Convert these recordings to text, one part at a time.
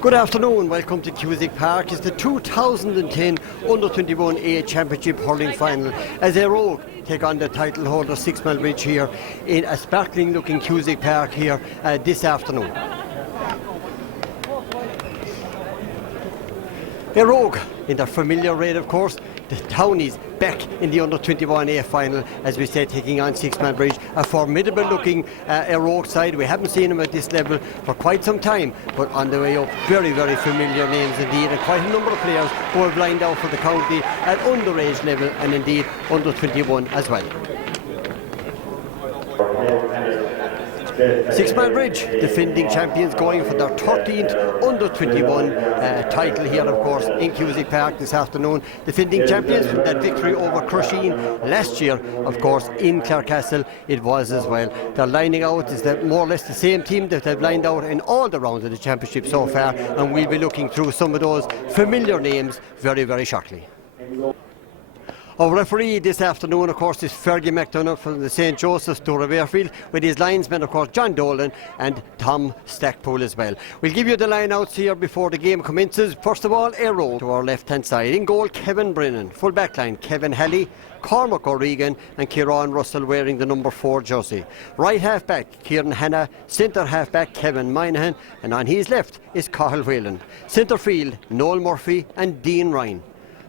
Good afternoon, welcome to Cusack Park. It's the 2010 Under-21 A Championship hurling final as Éire Óg take on the title holder Sixmilebridge here in a sparkling looking Cusack Park here this afternoon. Éire Óg in their familiar raid, of course. The Townies back in the Under-21 A final, as we said, taking on Sixmilebridge. A formidable looking Éire Óg side. We haven't seen them at this level for quite some time, but on the way up, very, very familiar names indeed, and quite a number of players who have lined out for the county at underage level and indeed Under-21 as well. Sixmilebridge, defending champions, going for their 13th Under-21 title here, of course, in Cusack Park this afternoon. Defending champions from that victory over Crusheen last year, of course, in Clarecastle it was as well. They're lining out is that more or less the same team that they've lined out in all the rounds of the championship so far, and we'll be looking through some of those familiar names very, very shortly. Our referee this afternoon, of course, is Fergus McDonough from the St. Joseph's Doran Airfield, with his linesmen, of course, John Dolan and Tom Stackpool as well. We'll give you the line-outs here before the game commences. First of all, Éire Óg to our left-hand side. In goal, Kevin Brennan. Full back line, Kevin Hally, Cormac O'Regan and Ciaran Russell wearing the number 4 jersey. Right half-back, Ciaran Hanna. Centre half-back, Kevin Moynihan. And on his left is Cathal Whelan. Centre field, Noel Murphy and Dean Ryan.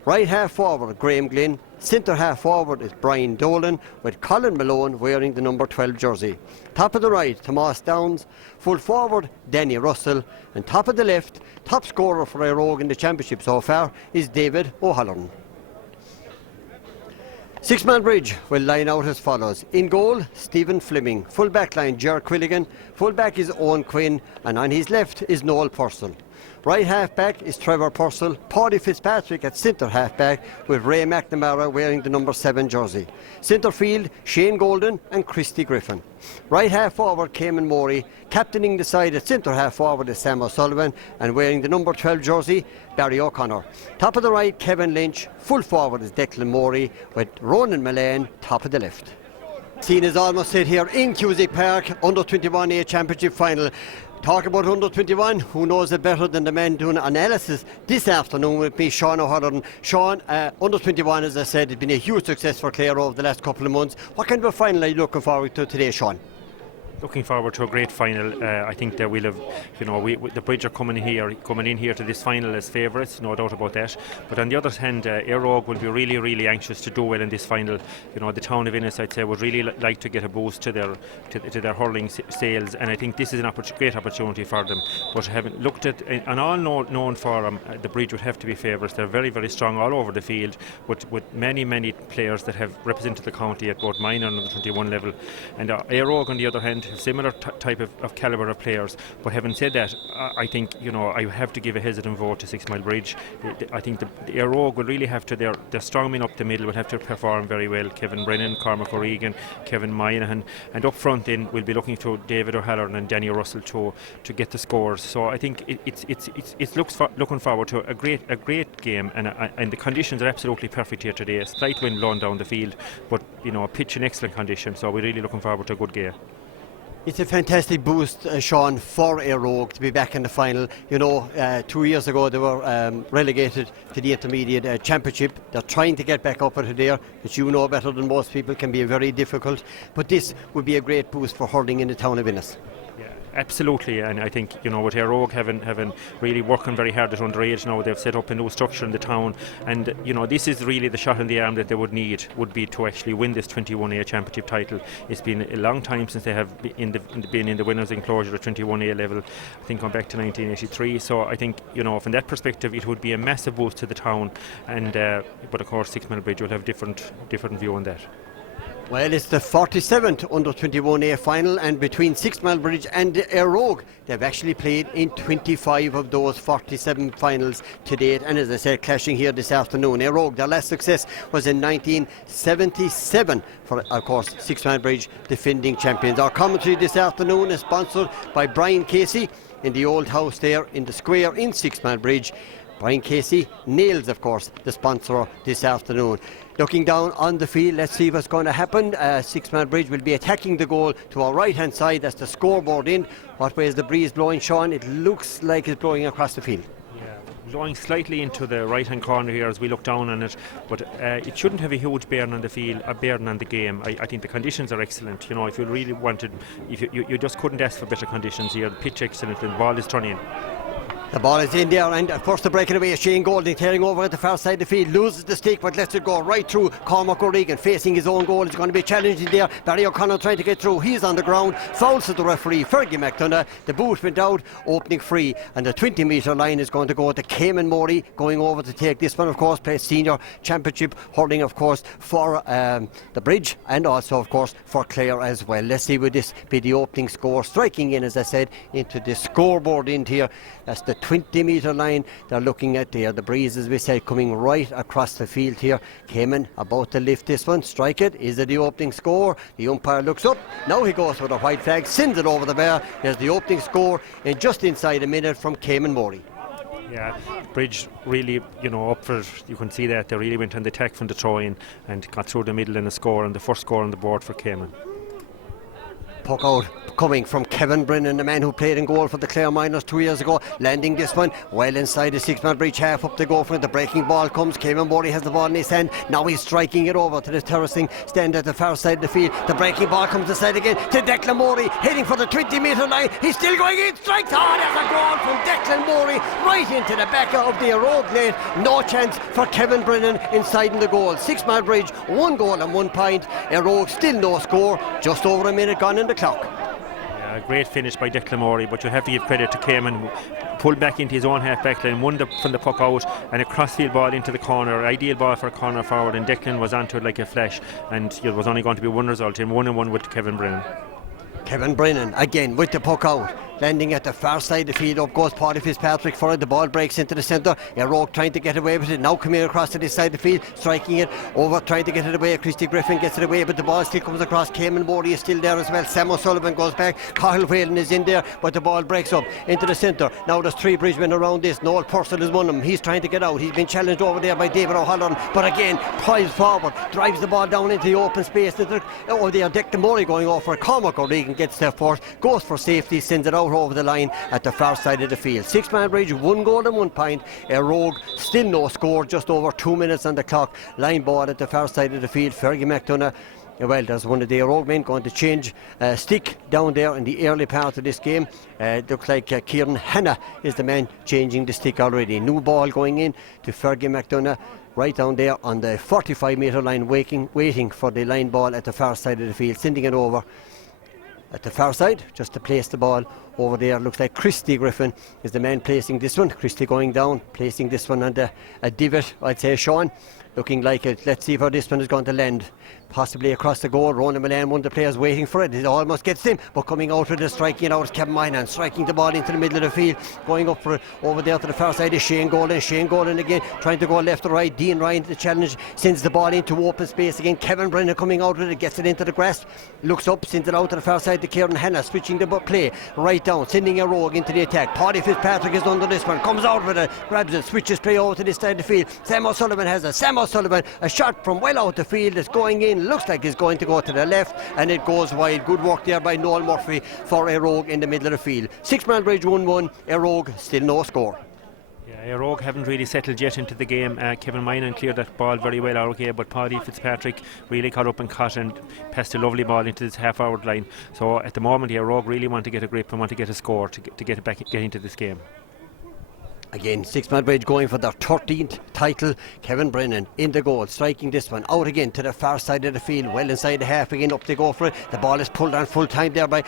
Right half forward, Graham Glynn. Centre half forward is Brian Dolan, with Colin Malone wearing the number 12 jersey. Top of the right, Tomas Downs. Full forward, Danny Russell. And top of the left, top scorer for Éire Óg in the championship so far is David O'Halloran. Sixmilebridge will line out as follows. In goal, Stephen Fleming. Full back line, Ger Quilligan. Full back is Owen Quinn. And on his left is Noel Purcell. Right half back is Trevor Purcell. Paddy Fitzpatrick at centre half back, with Ray McNamara wearing the number 7 jersey. Centre field, Shane Golden and Christy Griffin. Right half forward, Cayman Morey. Captaining the side at centre half forward is Sam O'Sullivan, and wearing the number 12 jersey, Barry O'Connor. Top of the right, Kevin Lynch. Full forward is Declan Morey, with Ronan Malone top of the left. Scene is almost set here in Cusack Park, Under-21 A Championship final. Talk about Under-21, who knows it better than the man doing analysis this afternoon with me, Sean O'Halloran. Sean, Under-21, as I said, has been a huge success for Clare over the last couple of months. What kind of a final are you looking forward to today, Sean? Looking forward to a great final. I think that we'll have, the Bridge are coming in here to this final as favourites, no doubt about that. But on the other hand, Éire Óg will be really, really anxious to do well in this final. The town of Inis, I'd say, would really like to get a boost to their hurling sales, and I think this is a great opportunity for them. But having looked at an all known for them, the Bridge would have to be favourites. They're very, very strong all over the field, with many, many players that have represented the county at both minor and under-21 level. And Éire Óg, on the other hand, similar type of calibre of players. But having said that, I think I have to give a hesitant vote to Sixmilebridge. I think the Éire Óg will really have to, their strong men up the middle will have to perform very well. Kevin Brennan, Cormac O'Regan, Kevin Moynihan, and up front then we'll be looking to David O'Halloran and Danny Russell to get the scores. So I think it looking forward to a great game, and the conditions are absolutely perfect here today. A slight wind blowing down the field, but a pitch in excellent condition. So we're really looking forward to a good game. It's a fantastic boost, Sean, for Éire Óg to be back in the final. 2 years ago they were relegated to the intermediate championship. They're trying to get back up into there, which better than most people can be very difficult. But this would be a great boost for hurling in the town of Inis. Absolutely, and I think with Éire Óg having really working very hard at underage now, they've set up a new structure in the town, and this is really the shot in the arm that they would be to actually win this 21A championship title. It's been a long time since they have been in the winners' enclosure at 21A level. I think going back to 1983. So I think from that perspective it would be a massive boost to the town, and but of course Sixmilebridge will have different view on that. Well, it's the 47th Under-21A final, and between Sixmilebridge and Éire Óg, they've actually played in 25 of those 47 finals to date, and as I said, clashing here this afternoon. Éire Óg, their last success was in 1977 for, of course, Sixmilebridge defending champions. Our commentary this afternoon is sponsored by Brian Casey in the old house there in the square in Sixmilebridge. Brian Casey, Nails, of course, the sponsor this afternoon. Looking down on the field, let's see what's going to happen. Sixmilebridge will be attacking the goal to our right hand side. That's the scoreboard end. What way is the breeze blowing, Sean? It looks like it's blowing across the field. Blowing slightly into the right hand corner here as we look down on it, but it shouldn't have a huge bearing on the field, a bearing on the game. I think the conditions are excellent. You know, if you really wanted, if you just couldn't ask for better conditions here. The pitch excellent, and the ball is turning. The ball is in there, and of course the breaking away is Shane Golding, tearing over at the far side of the field, loses the stick but lets it go right through. Cormac O'Regan facing his own goal. It's going to be challenging there. Barry O'Connor trying to get through. He's on the ground, fouls at the referee, Fergus McDonough. The boot went out, opening free, and the 20 metre line is going to go to Cayman Morey, going over to take this one, of course, plays senior championship hurling, of course, for the Bridge, and also, of course, for Clare as well. Let's see, would this be the opening score, striking in, as I said, into the scoreboard end here. That's the 20 metre line they're looking at there. The breeze, as we said, coming right across the field here. Cayman about to lift this one, strike it. Is it the opening score? The umpire looks up. Now he goes for the white flag, sends it over the bar. There's the opening score in just inside a minute from Cayman Morey. Yeah, Bridge really, up for, you can see that they really went on the attack from the throw-in and got through the middle in a score, and the first score on the board for Cayman. Puck out coming from Kevin Brennan, the man who played in goal for the Clare Miners 2 years ago, landing this one well inside the Sixmilebridge half. Up they go for it. The breaking ball comes. Cayman Morey has the ball in his hand. Now he's striking it over to the terracing stand at the far side of the field. The breaking ball comes aside again to Declan Morey, heading for the 20 metre line. He's still going in. Strikes hard as a goal from Declan Morey right into the back of the Éire Óg lane. No chance for Kevin Brennan inside in the goal. Sixmilebridge 1 goal and 1 point. Éire Óg still no score. Just over a minute gone in the clock. A great finish by Declan Morey, but you have to give credit to Cayman. Pulled back into his own half back line, won from the puck out, and a crossfield ball into the corner. Ideal ball for a corner forward, and Declan was onto it like a flash, and it was only going to be one result, in 1-1 with Kevin Brennan. Kevin Brennan again with the puck out, landing at the far side of the field. Up goes Paddy Fitzpatrick for it. The ball breaks into the centre. Éire Óg trying to get away with it. Now coming across to this side of the field, striking it over, trying to get it away. Christy Griffin gets it away, but the ball still comes across. Cayman Morey is still there as well. Sam O'Sullivan goes back. Cathal Whelan is in there, but the ball breaks up into the centre. Now there's 3 bridgemen around this. Noel Purcell is one of them. He's trying to get out. He's been challenged over there by David O'Halloran, but again prides forward, drives the ball down into the open space. Oh, there, Declan Morey going off for Cormac O'Regan gets there first, goes for safety, sends it out over the line at the far side of the field. Sixmilebridge 1 goal and 1 point. Éire Óg still no score, just over 2 minutes on the clock. Line ball at the far side of the field. Fergus McDonough, well, there's one of the Éire Óg men going to change stick down there in the early part of this game. Looks like Ciaran Hanna is the man changing the stick already. New ball going in to Fergus McDonough right down there on the 45 metre line, waiting for the line ball at the far side of the field, sending it over at the far side just to place the ball over there. Looks like Christy Griffin is the man placing this one. Christy going down, placing this one on a divot, I'd say, Sean. Looking like it. Let's see where this one is going to land. Possibly across the goal. Ronan Malone, one of the players waiting for it. It almost gets him, but coming out with it, striking it out is Kevin Moynihan, striking the ball into the middle of the field. Going up for it over there to the far side is Shane Golan. Shane Golan again trying to go left or right. Dean Ryan the challenge, sends the ball into open space again. Kevin Brennan coming out with it, gets it into the grass, looks up, sends it out to the far side to Ciaran Hanna, switching the play right down, sending Éire Óg into the attack. Paddy Fitzpatrick is under this one, comes out with it, grabs it, switches play over to this side of the field. Sam O'Sullivan has it. Sam O'Sullivan, a shot from well out the field, is going in, looks like it's going to go to the left, and it goes wide. Good work there by Noel Murphy for Éire Óg in the middle of the field. Sixmilebridge 1-1, Éire Óg still no score. Yeah, Éire Óg haven't really settled yet into the game. Kevin Moynihan cleared that ball very well, okay, but Paddy Fitzpatrick really caught up and caught and passed a lovely ball into this half-hour line. So at the moment, Éire Óg really want to get a grip and want to get a score to get it back, get into this game. Again, Sixmilebridge going for their 13th title. Kevin Brennan in the goal, striking this one out again to the far side of the field, well inside the half again. Up they go for it. The ball is pulled on full time there by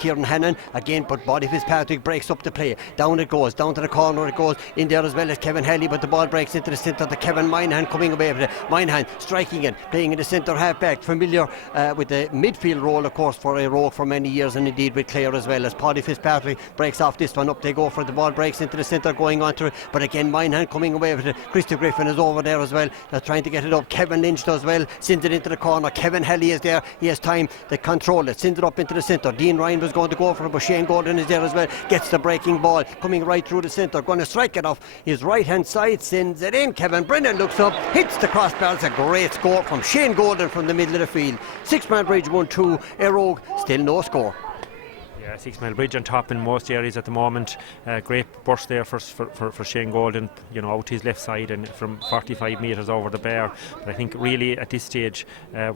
Ciaran Hanna again, but Paddy Fitzpatrick breaks up the play. Down it goes, down to the corner it goes, in there as well as Kevin Hally, but the ball breaks into the centre to Kevin Moynihan coming away with it. Moynihan striking it, playing in the centre half back, familiar with the midfield role, of course, for Éire Óg for many years, and indeed with Clare as well. As Paddy Fitzpatrick breaks off this one, up they go for it. The ball breaks into the centre, going going on to it, but again Moynihan coming away with it. Christy Griffin is over there as well. They're trying to get it up. Kevin Lynch does well, sends it into the corner. Kevin Hally is there, he has time to control it, sends it up into the centre. Dean Ryan was going to go for it, but Shane Golden is there as well, gets the breaking ball, coming right through the centre, going to strike it off his right hand side, sends it in. Kevin Brennan looks up, hits the crossbar. It's a great score from Shane Golden from the middle of the field. Sixmilebridge 1-2, Éire Óg still no score. Yeah, Sixmilebridge on top in most areas at the moment. Great burst there for Shane Golden, you know, out his left side and from 45 metres over the bar. But I think really at this stage,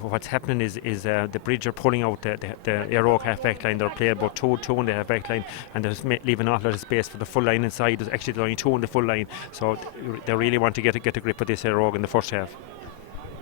what's happening is the Bridge are pulling out the Éire Óg half back line. They're playing about two in the half back line, and they're leaving an awful lot of space for the full line inside. There's actually only two in the full line, so they really want to get a grip of this Éire Óg in the first half.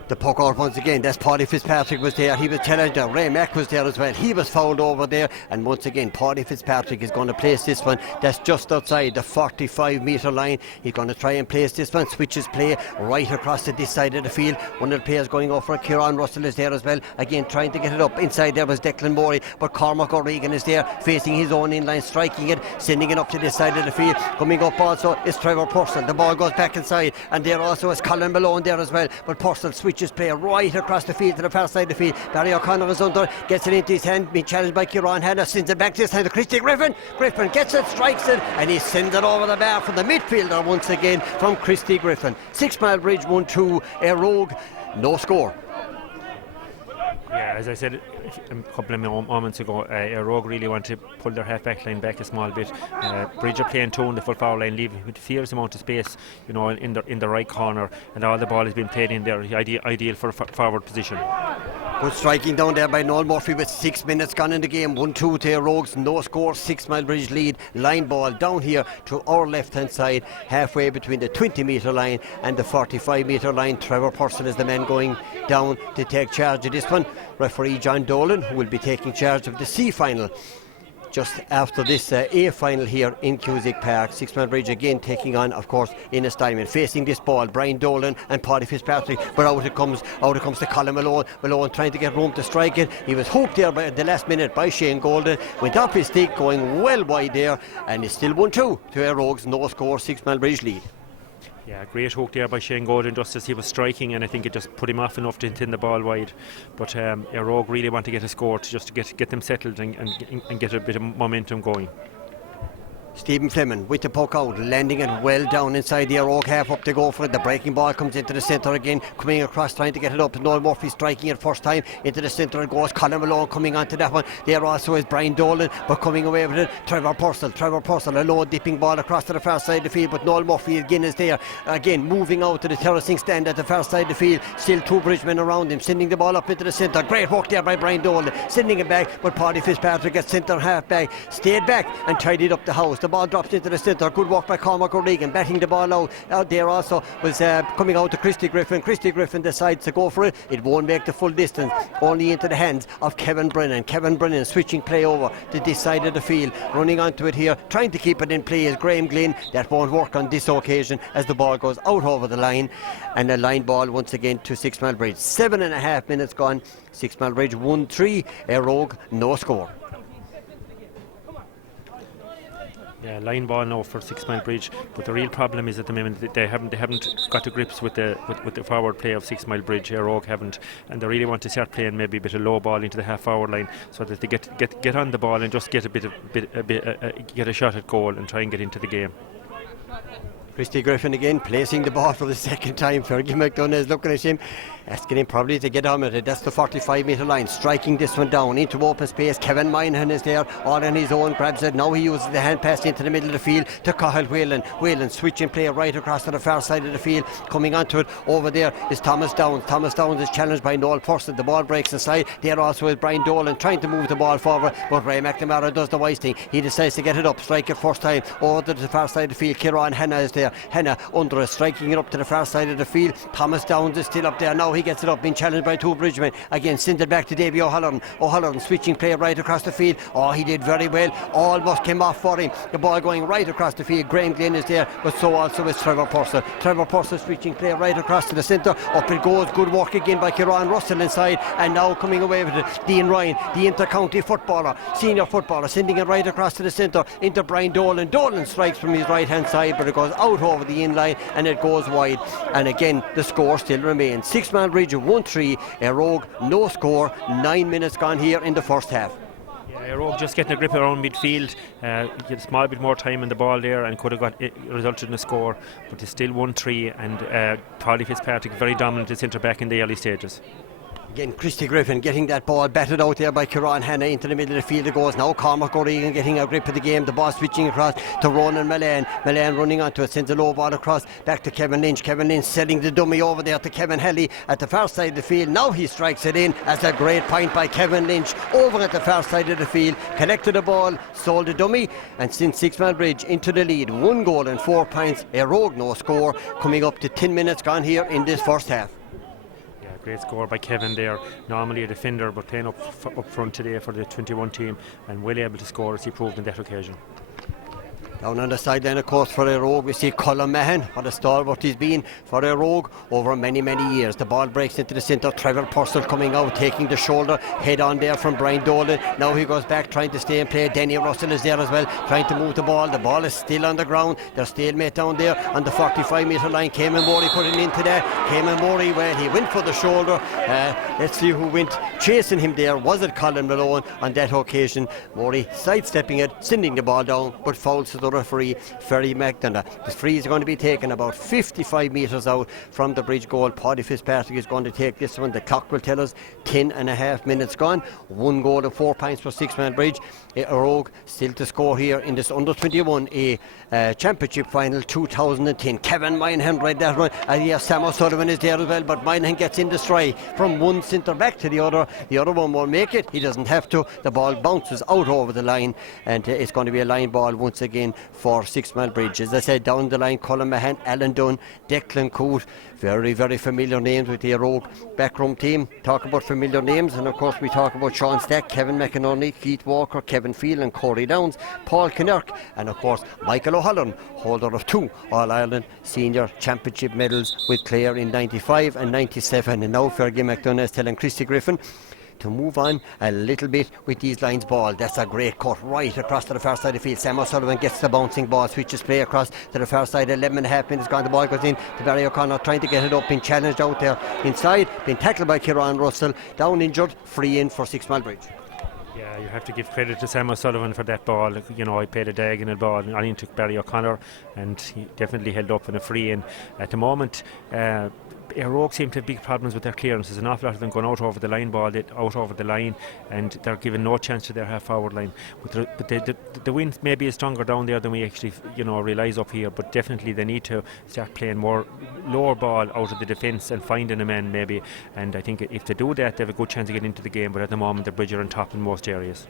The puck out once again. That's Paddy Fitzpatrick was there. He was challenged there. Ray Mack was there as well. He was fouled over there. And once again, Paddy Fitzpatrick is going to place this one. That's just outside the 45 metre line. He's going to try and place this one. Switches play right across to this side of the field. One of the players going off for it. Ciaran Russell is there as well. Again, trying to get it up. Inside there was Declan Morey. But Cormac O'Regan is there, facing his own in-line, striking it, sending it up to this side of the field. Coming up also is Trevor Purcell. The ball goes back inside. And there also is Colin Malone there as well. But Purcell switches play right across the field to the far side of the field. Barry O'Connor is under, gets it into his hand, being challenged by Ciaran. Hanna sends it back this time to Christy Griffin. Griffin gets it, strikes it, and he sends it over the bar from the midfielder once again from Christy Griffin. Sixmilebridge 1-2, Éire Óg no score. Yeah, as I said a couple of moments ago, Éire Óg really want to pull their half-back line back a small bit. Bridge are playing two in the full forward line, leaving with a fierce amount of space, you know, in the right corner, and all the ball has been played in there, ideal for a forward position. Good striking down there by Noel Murphy with 6 minutes gone in the game. 1-2 to Éire Óg's no score. Sixmilebridge lead. Line ball down here to our left hand side, halfway between the 20 metre line and the 45 metre line. Trevor Purcell is the man going down to take charge of this one. Referee John Dolan, who will be taking charge of the C final just after this A final here in Cusack Park. Sixmilebridge again taking on, of course, Innis Diamond, facing this ball, Brian Dolan and Paddy Fitzpatrick, but out it comes to Colin Malone. Malone trying to get room to strike it. He was hooked there by the last minute by Shane Golden, went off his stick, going well wide there, and it's still 1-2 to Éire Óg's no score. Sixmilebridge lead. Yeah, great hook there by Shane Golden just as he was striking, and I think it just put him off enough to tin the ball wide. But Éire Óg really want to get a score to get them settled and get a bit of momentum going. Stephen Fleming with the puck out, landing it well down inside the Éire Óg half, up to go for it. The breaking ball comes into the centre again, coming across trying to get it up. Noel Murphy striking it first time into the centre. It goes Colin Malone coming onto that one. There also is Brian Dolan, but coming away with it Trevor Purcell, a low dipping ball across to the far side of the field, but Noel Murphy again is there, again moving out to the terracing stand at the far side of the field. Still two bridgemen around him, sending the ball up into the centre. Great work there by Brian Dolan, sending it back, but Paddy Fitzpatrick at centre half back, stayed back and tidied up the house. The ball drops into the centre. Good work by Cormac O'Regan, batting the ball out there also was coming out to Christy Griffin. Christy Griffin decides to go for it. It won't make the full distance, only into the hands of Kevin Brennan switching play over to this side of the field, running onto it here, trying to keep it in play is Graham Glynn. That won't work on this occasion as the ball goes out over the line, and a line ball once again to Sixmilebridge. 7.5 minutes gone. Sixmilebridge 1-3, Éire Óg no score. Yeah, line ball now for Sixmilebridge, but the real problem is at the moment that they haven't got to grips with the forward play of Sixmilebridge. Éire Óg haven't, and they really want to start playing maybe a bit of low ball into the half forward line so that they get on the ball and just get get a shot at goal and try and get into the game. Christy Griffin again placing the ball for the second time. Fergie McDonough is looking at him, asking him probably to get on with it. That's the 45 metre line, striking this one down into open space. Kevin Moynihan is there all on his own, grabs it. Now he uses the hand pass into the middle of the field to Cathal Whelan switching play right across to the far side of the field. Coming onto it over there is Thomas Downs. Thomas Downs is challenged by Noel Purcell. The ball breaks inside. There also is Brian Dolan trying to move the ball forward, but Ray McNamara does the wise thing. He decides to get it up, strike it first time over to the far side of the field. Ciaran Hanna is there. there. Hanna under it, striking it up to the far side of the field. Thomas Downs is still up there. Now he gets it up, being challenged by two bridgemen. Again, sent it back to Davy O'Halloran. O'Halloran switching play right across the field. Oh, he did very well. Almost came off for him. The ball going right across the field. Glynn is there, but so also is Trevor Purcell. Trevor Purcell switching play right across to the centre. Up it goes. Good work again by Ciaran Russell inside, and now coming away with it, Dean Ryan, the inter-county footballer, senior footballer, sending it right across to the centre into Brian Dolan. Dolan strikes from his right hand side, but it goes out over the in-line and it goes wide. And again, the score still remains. Sixmilebridge 1-3, Éire Óg no score. 9 minutes gone here in the first half. Éire Óg just getting a grip around midfield, get a small bit more time in the ball there and could have got it resulted in a score, but it's still 1-3, and Paddy Fitzpatrick very dominant at centre back in the early stages. Again, Christy Griffin getting that ball batted out there by Ciaran. Hanna into the middle of the field it goes. Now Cormac O'Regan getting a grip of the game. The ball switching across to Ronan Malone. Malone running onto it, sends a low ball across back to Kevin Lynch. Kevin Lynch selling the dummy over there to Kevin Hally at the far side of the field. Now he strikes it in as a great point by Kevin Lynch over at the far side of the field. Collected the ball, sold the dummy, and sent Sixmilebridge into the lead. 1 goal and 4 points. Éire Óg no score. Coming up to 10 minutes gone here in this first half. Great score by Kevin there, normally a defender but playing up front today for the 21 team, and well able to score as he proved on that occasion. Down on the sideline, of course, for Éire Óg, we see Colin Mahan, what a stalwart he's been for Éire Óg over many, many years. The ball breaks into the centre. Trevor Purcell coming out, taking the shoulder, head on there from Brian Dolan. Now he goes back, trying to stay in play. Denny Russell is there as well, trying to move the ball. The ball is still on the ground. There's stalemate down there on the 45-metre line. Cayman Morey put it into there. Cayman Morey, well, he went for the shoulder. Let's see who went chasing him there. Was it Colin Malone on that occasion? Morey sidestepping it, sending the ball down, but fouls to the referee, Ferry McNamara. The free is going to be taken about 55 metres out from the bridge goal. Paddy Fitzpatrick is going to take this one. The clock will tell us 10.5 minutes gone. 1 goal and 4 points for Sixmilebridge. Éire Óg still to score here in this under 21 A championship final 2010. Kevin Moynihan right that one. Yes, Sam O'Sullivan is there as well, but Moynihan gets in the stride from one centre back to the other. The other one won't make it. He doesn't have to. The ball bounces out over the line, and it's going to be a line ball once again for Sixmilebridge. As I said, down the line, Colin Mahan, Alan Dunn, Declan Coote, very, very familiar names with the Éire Óg backroom team. Talk about familiar names, and of course we talk about Sean Stack, Kevin McInerney, Keith Walker, Kevin Phelan, Corey Downs, Paul Kinnerk, and of course Michael O'Halloran, holder of 2 All-Ireland Senior Championship medals with Clare in 95 and 97. And now Fergie McDonough is telling Christy Griffin to move on a little bit with these lines ball. That's a great cut right across to the far side of the field. Sam O'Sullivan gets the bouncing ball, switches play across to the far side. 11.5 minutes gone. The ball goes in to Barry O'Connor, trying to get it up, being challenged out there inside, being tackled by Ciaran Russell, down injured, free in for Sixmilebridge. Yeah, you have to give credit to Sam O'Sullivan for that ball. You know, he played a diagonal ball, and Oisin took Barry O'Connor, and he definitely held up in a free in. At the moment, Éire Óg seem to have big problems with their clearance. There's an awful lot of them going out over the line ball, out over the line, and they're given no chance to their half-forward line. But the wind maybe is stronger down there than we actually, realise up here. But definitely they need to start playing more lower ball out of the defence and finding a man maybe. And I think if they do that, they have a good chance to get into the game. But at the moment, the Bridge are on top in most areas.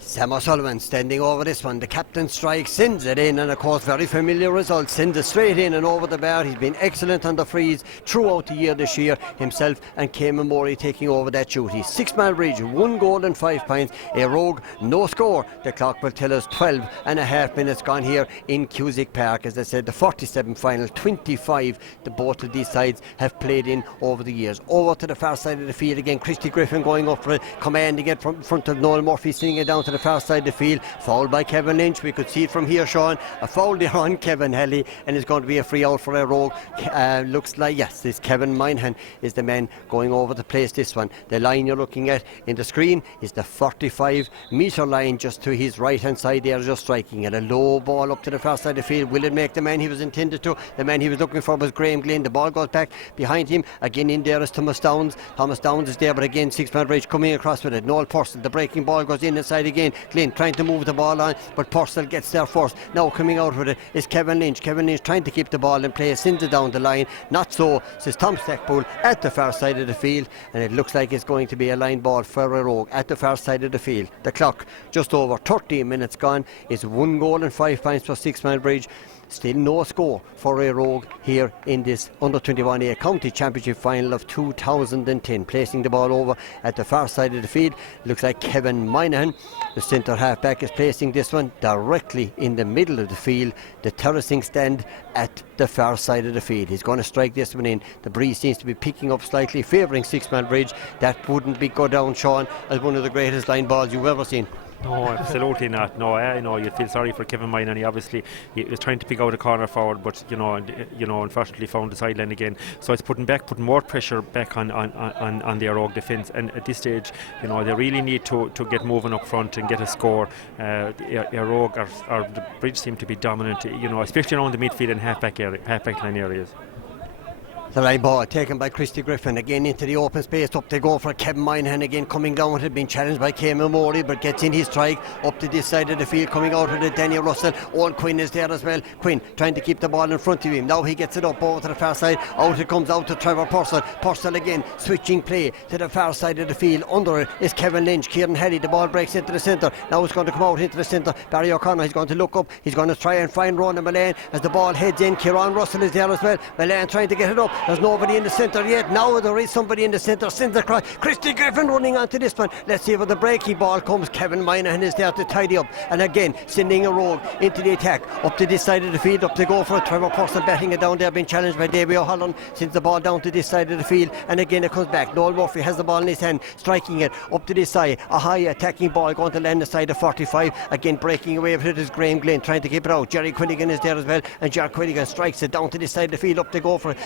Sam O'Sullivan standing over this one. The captain strike, sends it in, and of course very familiar result. Sends it straight in and over the bar. He's been excellent on the frees throughout the year this year. Himself and Cayman Morey taking over that duty. Sixmilebridge 1 goal and 5 points. Éire Óg no score. The clock will tell us 12.5 minutes gone here in Cusack Park. As I said, the 47 final, 25 the both of these sides have played in over the years. Over to the far side of the field again. Christy Griffin going up for it, commanding it from front of Noel Murphy, sending it down to the far side of the field. Fouled by Kevin Lynch. We could see it from here, Sean. A foul there on Kevin Hally, and it's going to be a free out for Éire Óg. Looks like, yes, this Kevin Moynihan is the man going over to place this one. The line you're looking at in the screen is the 45-metre line just to his right hand side there, just striking it. A low ball up to the far side of the field. Will it make the man he was intended to? The man he was looking for was Graham Glynn. The ball goes back behind him. Again in there is Thomas Downs. Thomas Downs is there, but again Sixmilebridge coming across with it. Noel Purcell, the breaking ball goes in inside again again. Glynn trying to move the ball on, but Purcell gets there first. Now coming out with it is Kevin Lynch. Kevin Lynch trying to keep the ball in play, sends it down the line. Not so, says Tom Stackpool at the far side of the field, and it looks like it's going to be a line ball for Éire Óg at the far side of the field. The clock just over 13 minutes gone. It's 1 goal and 5 points for Sixmilebridge. Still no score for Éire Óg here in this under-21A county championship final of 2010. Placing the ball over at the far side of the field, looks like Kevin Moynihan, the centre half-back, is placing this one directly in the middle of the field, the terracing stand at the far side of the field. He's going to strike this one in. The breeze seems to be picking up slightly, favouring Sixmilebridge. That wouldn't be go down, Cian, as one of the greatest line balls you've ever seen. No, absolutely not. No, I know you'd feel sorry for Kevin Moynihan. He was trying to pick out a corner forward, but unfortunately found the sideline again. So it's putting more pressure back on the Éire Óg defence. And at this stage, they really need to get moving up front and get a score. Éire Óg or the Bridge seem to be dominant, especially around the midfield and halfback line areas. The line ball taken by Christy Griffin again into the open space. Up they go for Kevin Moynihan again, coming down with it, being challenged by Cameron Morey, but gets in his strike up to this side of the field. Coming out with it, Danny Russell. Owen Quinn is there as well. Quinn trying to keep the ball in front of him. Now he gets it up over to the far side. Out it comes out to Trevor Purcell. Purcell again switching play to the far side of the field. Under it is Kevin Lynch. Ciaran Hally. The ball breaks into the centre. Now it's going to come out into the centre. Barry O'Connor, he's going to look up. He's going to try and find Ronan Malone as the ball heads in. Ciaran Russell is there as well. Malone trying to get it up. There's nobody in the centre yet. Now there is somebody in the centre. Sends across. Christy Griffin running onto this one. Let's see where the breaking ball comes. Kevin Moynihan is there to tidy up, and again sending Éire Óg into the attack. Up to this side of the field. Up to go for it. Trevor Purcell batting it down there, being challenged by Davy O'Halloran. Sends the ball down to this side of the field, and again it comes back. Noel Murphy has the ball in his hand, striking it up to this side. A high attacking ball going to land the side of 45. Again breaking away with it is Graham Glynn trying to keep it out. Jerry Quilligan is there as well, and Jerry Quilligan strikes it down to this side of the field. Up to go for it.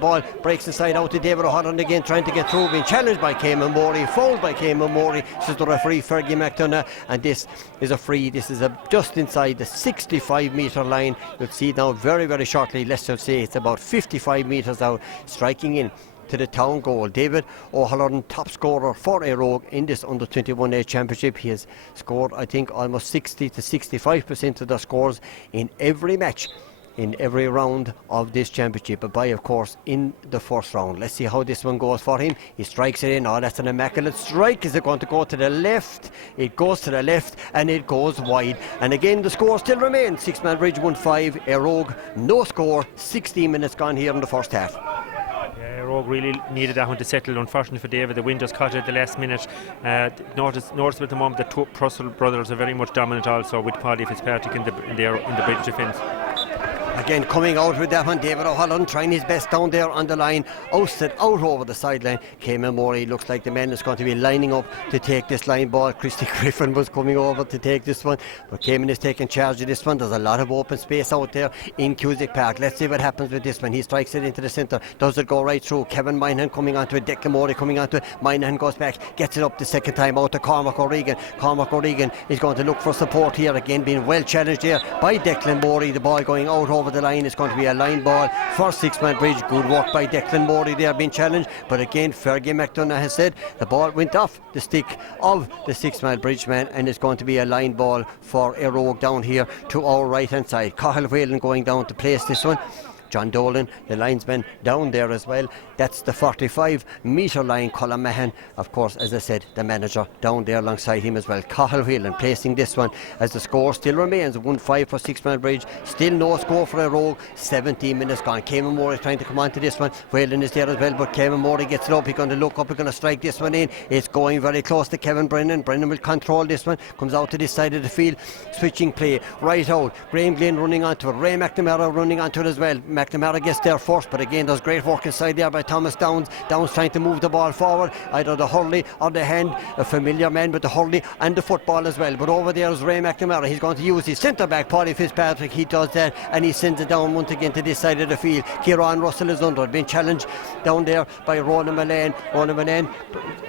The ball breaks the side out to David O'Halloran again, trying to get through, being challenged by Cameron Morey, fouled by Cameron Morey, says the referee Fergus McDonough, and this is a free. This is just inside the 65 metre line. You'll see now very, very shortly. Let's just say it's about 55 metres out, striking in to the town goal. David O'Halloran, top scorer for Éire Óg in this under-21A championship. He has scored, I think, almost 60 to 65% of the scores in every match, in every round of this championship, but by, of course, in the first round. Let's see how this one goes for him. He strikes it in. Oh, that's an immaculate strike. Is it going to go to the left? It goes to the left, and it goes wide. And again, the score still remains. Sixmilebridge 1-5, Éire Óg no score. 16 minutes gone here in the first half. Éire Óg really needed that one to settle. Unfortunately for David, the wind just caught it at the last minute. Notice at the moment that two Purcell brothers are very much dominant also, with Paddy Fitzpatrick in the Bridge defence. Again coming out with that one, David O'Halloran trying his best down there on the line, ousted out over the sideline. Cameron Morey looks like the man is going to be lining up to take this line ball. Christy Griffin was coming over to take this one, but Cameron is taking charge of this one. There's a lot of open space out there in Cusack Park. Let's see what happens with this one. He strikes it into the centre. Does it go right through? Kevin Moynihan coming onto it. Declan Morey coming onto it. Moynihan goes back, gets it up the second time out to Cormac O'Regan. Cormac O'Regan is going to look for support here again, being well challenged here by Declan Morey. The ball going out over the line. It's going to be a line ball for Sixmilebridge. Good work by Declan Morey there, being challenged, but again Fergus McDonough has said the ball went off the stick of the Sixmilebridge man, and it's going to be a line ball for Éire Óg down here to our right hand side. Cathal Whelan going down to place this one. John Dolan, the linesman, down there as well. That's the 45 metre line. Colin Mahan, of course, as I said, the manager down there alongside him as well. Cathal Whelan placing this one as the score still remains 1-5 for Sixmilebridge. Still no score for Éire Óg. 17 minutes gone. Cameron Morey trying to come on to this one. Whelan is there as well, but Cameron Morey gets it up. He's going to look up. He's going to strike this one in. It's going very close to Kevin Brennan. Brennan will control this one. Comes out to this side of the field. Switching play right out. Graham Glynn running onto it. Ray McNamara running onto it as well. McNamara gets there first, but again there's great work inside there by Thomas Downs. Downs trying to move the ball forward, either the hurley or the hand. A familiar man with the hurley and the football as well. But over there is Ray McNamara. He's going to use his centre back, Paddy Fitzpatrick. He does that, and he sends it down once again to this side of the field. Ciaran Russell is under it, being challenged down there by Ronan Malone. Ronan Malone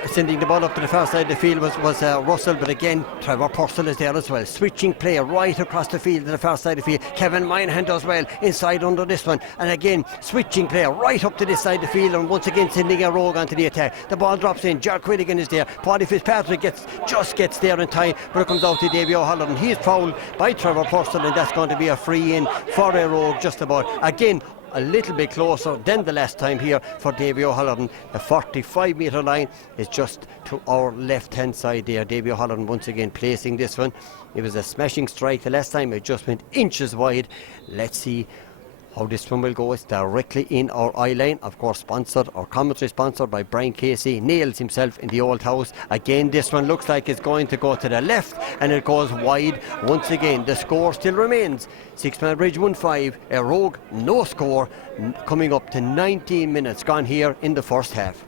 sending the ball up to the far side of the field was Russell, but again Trevor Purcell is there as well. Switching play right across the field to the far side of the field. Kevin Moynihan does well inside under this one. and again switching play right up to this side of the field, and once again sending Éire Óg onto the attack. The ball drops in, Jark Quilligan is there, Paddy Fitzpatrick just gets there in time, but it comes out to Davy O'Halloran. He's fouled by Trevor Purcell, and that's going to be a free in for Éire Óg, just about. Again, a little bit closer than the last time here for Davy O'Halloran. The 45 metre line is just to our left hand side there. Davy O'Halloran once again placing this one. It was a smashing strike the last time, it just went inches wide. Let's see how this one will go. It's directly in our eye line, of course sponsored, our commentary sponsored by Brian Casey, nails himself in the old house. Again, this one looks like it's going to go to the left, and it goes wide once again. The score still remains Sixmilebridge 1-5, Éire Óg no score, coming up to 19 minutes gone here in the first half.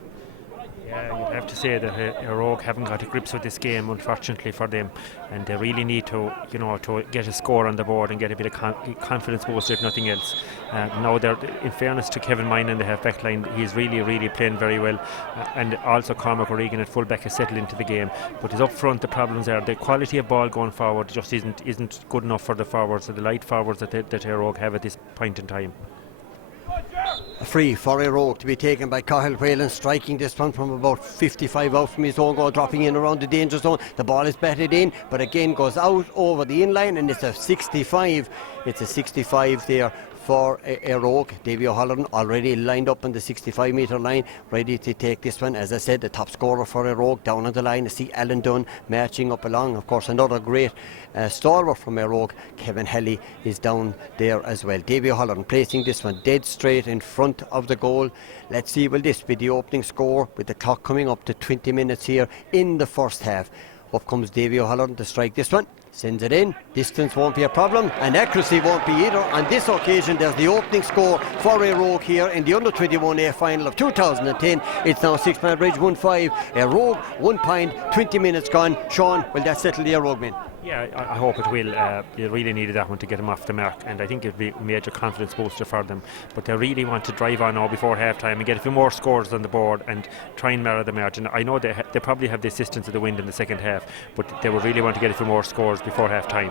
Yeah, you'd have to say that Éire Óg haven't got a grips with this game, unfortunately for them, and they really need to, to get a score on the board and get a bit of confidence boost, if nothing else. Now, in fairness to Kevin Moynihan in the half-back line, he's really playing very well, and also Cormac O'Regan at full-back has settled into the game. But his up front, the problems are the quality of ball going forward just isn't good enough for the forwards, the light forwards that Éire Óg have at this point in time. A free for Éire Óg to be taken by Cathal. Whelan striking this one from about 55 out from his own goal, dropping in around the danger zone. The ball is batted in, but again goes out over the in-line, and it's a 65. It's a 65 there for Éire Óg. Davy O'Halloran already lined up on the 65 metre line, ready to take this one. As I said, the top scorer for Éire Óg down on the line. I see Alan Dunn marching up along. Of course, another great stalwart from Éire Óg, Kevin Hally, is down there as well. Davy O'Halloran placing this one dead straight in front of the goal. Let's see, will this be the opening score with the clock coming up to 20 minutes here in the first half. Up comes Davy O'Halloran to strike this one. Sends it in. Distance won't be a problem, and accuracy won't be either. On this occasion, there's the opening score for Éire Óg here in the Under-21 A final of 2010. It's now Sixmilebridge 1-5, Éire Óg 1 point, 20 minutes gone. Sean, will that settle the Éire Óg men? Yeah, I hope it will. They really needed that one to get them off the mark, and I think it'll be a major confidence booster for them. But they really want to drive on now before half time and get a few more scores on the board and try and mirror the margin. I know they probably have the assistance of the wind in the second half, but they will really want to get a few more scores before half time.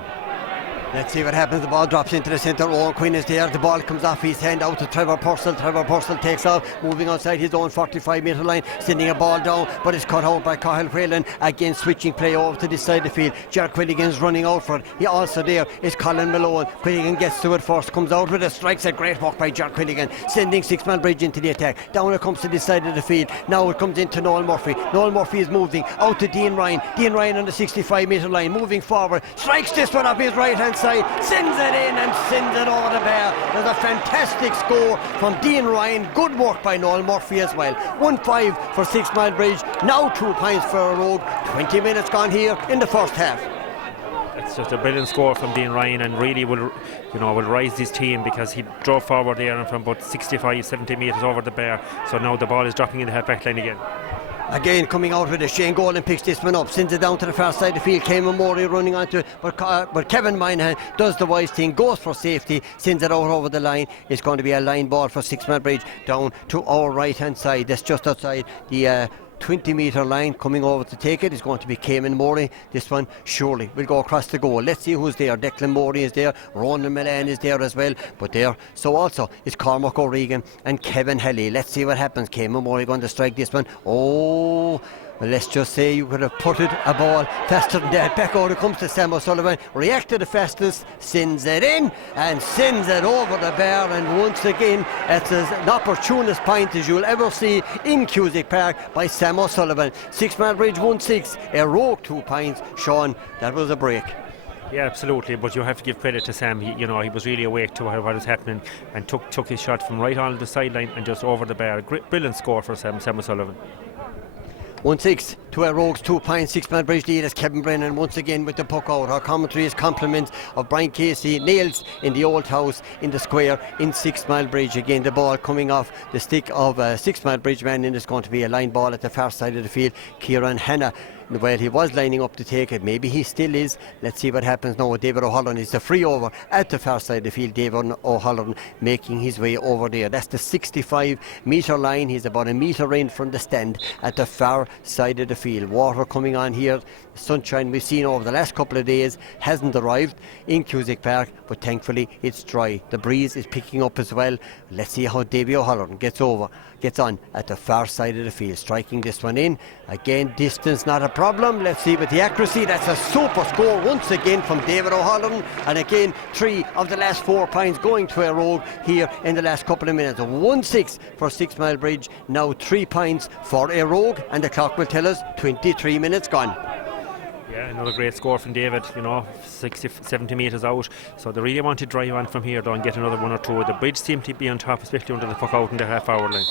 Let's see what happens. The ball drops into the centre. Owen Quinn is there. The ball comes off his hand out to Trevor Purcell. Trevor Purcell takes off, moving outside his own 45 metre line, sending a ball down, but it's cut out by Cathal Whelan. Again switching play over to this side of the field. Jark Quilligan's running out for it. He also there is Colin Malone. Quilligan gets to it first, comes out with a strike. A great work by Jark Quilligan, sending Sixmilebridge into the attack. Down it comes to this side of the field. Now it comes into Noel Murphy. Noel Murphy is moving out to Dean Ryan. Dean Ryan on the 65 metre line, moving forward, strikes this one off his right hand side, sends it in and sends it over the bar. There's a fantastic score from Dean Ryan. Good work by Noel Murphy as well. 1-5 for Sixmilebridge. Now 2 points for Éire Óg. 20 minutes gone here in the first half. It's just a brilliant score from Dean Ryan, and really will rise this team, because he drove forward there and from about 65-70 metres over the bar. So now the ball is dropping in the half-back line again. Again coming out with it, Shane Golan picks this one up, sends it down to the far side of the field. Cameron Morey running onto it, but Kevin Moynihan does the wise thing, goes for safety, sends it out over the line. It's going to be a line ball for Sixmilebridge down to our right hand side. That's just outside the 20 metre line. Coming over to take it is going to be Cameron Morey. This one surely will go across the goal. Let's see who's there. Declan Morey is there, Ronan Malone is there as well, but there so also is Cormac O'Regan and Kevin Hally. Let's see what happens. Cameron Morey going to strike this one. Oh, well, let's just say you could have putted a ball faster than that. Back out it comes to Sam O'Sullivan, reacted the fastest, sends it in and sends it over the bar, and once again it's an opportunist point as you'll ever see in Cusack Park by Sam O'Sullivan. Sixmilebridge 1-6, Éire Óg 2 points. Sean, that was a break. Yeah, absolutely, but you have to give credit to Sam. He was really awake to what was happening and took his shot from right on the sideline and just over the bar. Great, brilliant score for Sam O'Sullivan. 1-6 to Éire Óg's 2 points. Sixmilebridge lead as Kevin Brennan once again with the puck out. Our commentary is compliments of Brian Casey. Nails in the old house in the square in Sixmilebridge. Again the ball coming off the stick of Sixmilebridge man, and it's going to be a line ball at the far side of the field. Ciaran Hanna Well, he was lining up to take it. Maybe he still is. Let's see what happens now. David O'Halloran is the free over at the far side of the field. David O'Halloran making his way over there. That's the 65-metre line. He's about a metre in from the stand at the far side of the field. Water coming on here. Sunshine we've seen over the last couple of days hasn't arrived in Cusack Park, but thankfully it's dry. The breeze is picking up as well. Let's see how Davy O'Halloran gets on at the far side of the field, striking this one in. Again, distance not a problem. Let's see with the accuracy. That's a super score once again from David O'Halloran, and again 3 of the last 4 points going to Éire Óg here in the last couple of minutes. 1-6 for Sixmilebridge, now 3 points for Éire Óg, and the clock will tell us 23 minutes gone. Yeah, another great score from David, 60, 70 metres out. So they really want to drive on from here though and get another 1 or 2. The bridge seemed to be on top, especially under the puck out in the half-hour line.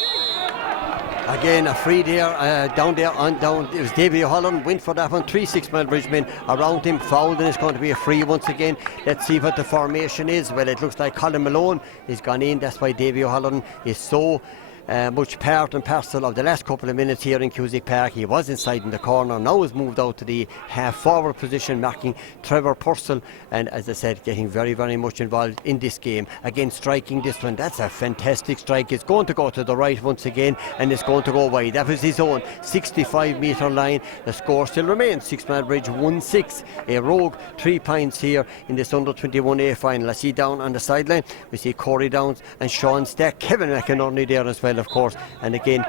Again, a free there, down. It was Davy O'Halloran, went for that one. 3 Sixmilebridge men around him, fouled, and it's going to be a free once again. Let's see what the formation is. Well, it looks like Colin Malone is gone in. That's why Davy O'Halloran is so much part and parcel of the last couple of minutes here in Cusack Park. He was inside in the corner, now has moved out to the half forward position, marking Trevor Purcell, and as I said, getting very, very much involved in this game. Again, striking this one. That's a fantastic strike. It's going to go to the right once again, and it's going to go wide. That was his own 65-metre line. The score still remains Sixmilebridge 1-6. Éire Óg 3 points here in this under 21A final. I see down on the sideline we see Corey Downs and Sean Stack, Kevin McNamara there as well, of course, and again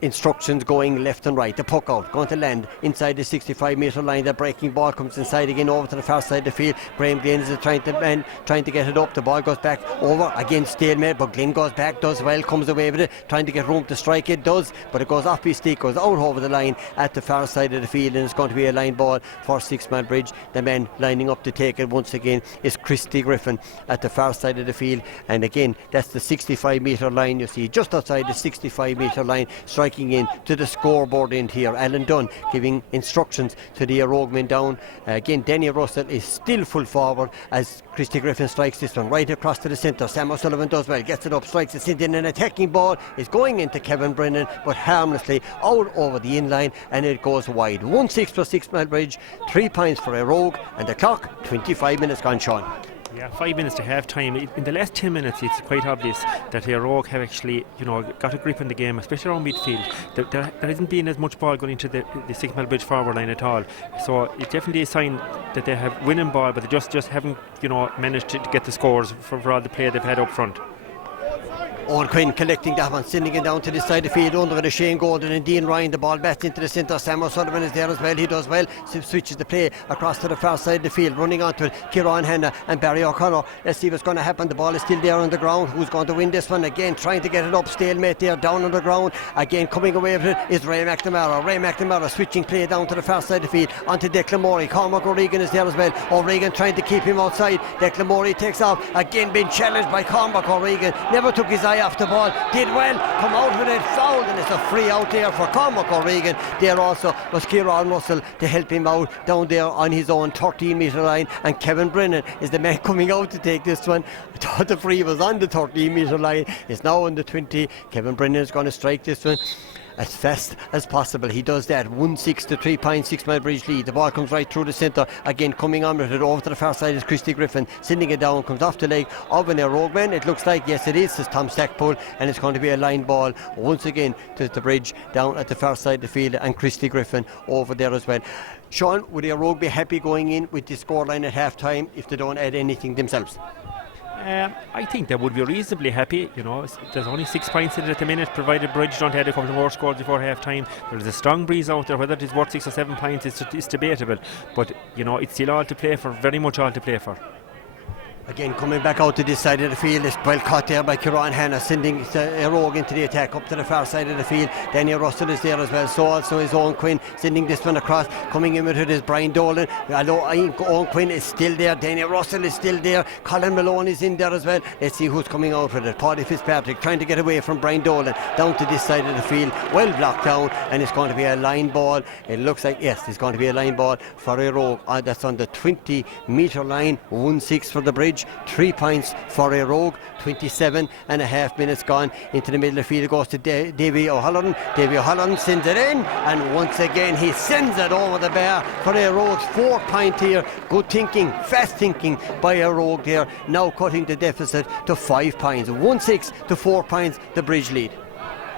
instructions going left and right. The puck out, going to land inside the 65-metre line. The breaking ball comes inside again over to the far side of the field. Graham Glynn is trying to get it up. The ball goes back over, again stalemate, but Glynn goes back, does well, comes away with it, trying to get room to strike. It does, but it goes off his stick, goes out over the line at the far side of the field, and it's going to be a line ball for Sixmilebridge. The man lining up to take it once again is Christy Griffin at the far side of the field, and again that's the 65-metre line. You see just outside the 65-metre line, striking in to the scoreboard end here. Alan Dunn giving instructions to the Éire Óg men down. Again, Denny Russell is still full forward as Christy Griffin strikes this one right across to the centre. Sam O'Sullivan does well, gets it up, strikes it in. An attacking ball is going into Kevin Brennan, but harmlessly out over the in-line, and it goes wide. 1-6 for Sixmilebridge, 3 points for Éire Óg, and the clock 25 minutes gone, Sean. Yeah, 5 minutes to half time. In the last 10 minutes, it's quite obvious that Éire Óg have actually, got a grip in the game, especially around midfield. There hasn't been as much ball going into the Sixmilebridge forward line at all. So it's definitely a sign that they have winning ball, but they just haven't, managed to get the scores for all the play they've had up front. Owen Quinn collecting that one, sending it down to the side of the field under the Shane Golden and Dean Ryan. The ball back into the centre. Sam O'Sullivan is there as well. He does well. Switches the play across to the far side of the field, running onto it. Ciaran, Hanna and Barry O'Connor. Let's see what's going to happen. The ball is still there on the ground. Who's going to win this one? Again, trying to get it up. Stalemate there, down on the ground. Again, coming away with it is Ray McNamara. Ray McNamara switching play down to the far side of the field onto Declan Morey. Cormac O'Regan is there as well. O'Regan trying to keep him outside. Declan Morey takes off. Again, being challenged by Cormac O'Regan. Never took his eye off the ball. Did well, come out with it, fouled, and it's a free out there for Cormac O'Regan. There also was Ciaran Russell to help him out down there on his own 13-metre line, and Kevin Brennan is the man coming out to take this one. I thought the free was on the 13-metre line. It's now on the 20. Kevin Brennan is going to strike this one as fast as possible. He does that. 1-6 to 3 points, Sixmilebridge lead. The ball comes right through the centre. Again, coming on with it over to the far side is Christy Griffin, sending it down, comes off the leg of an Éire Óg man. It looks like, yes it is, says Tom Stackpole, and it's going to be a line ball once again to the bridge down at the far side of the field, and Christy Griffin over there as well. Sean, would Éire Óg be happy going in with the scoreline at half time if they don't add anything themselves? I think they would be reasonably happy. There's only 6 points in it at the minute, provided Bridge don't add a couple more scores before half time. There's a strong breeze out there. Whether it is worth 6 or 7 points is debatable, but it's still all to play for, very much all to play for. Again, coming back out to this side of the field, it's well caught there by Ciaran Hanna, sending Éire Óg into the attack up to the far side of the field. Danny Russell is there as well, so also is Owen Quinn, sending this one across. Coming in with it is Brian Dolan. Owen Quinn is still there, Danny Russell is still there, Colin Malone is in there as well. Let's see who's coming out with it. Paddy Fitzpatrick trying to get away from Brian Dolan down to this side of the field, well blocked down, and it's going to be a line ball. It looks like, yes, it's going to be a line ball for Éire Óg. That's on the 20-metre line. 1-6 for the bridge. Sixmilebridge, 3 points for Éire Óg. 27.5 minutes gone. Into the middle of the field, it goes to Davy O'Halloran. Davy O'Halloran sends it in, and once again he sends it over the bar for Éire Óg's 4 point here. Good thinking, fast thinking by Éire Óg there, now cutting the deficit to 5 points. 1-6 to 4 points, the Bridge lead.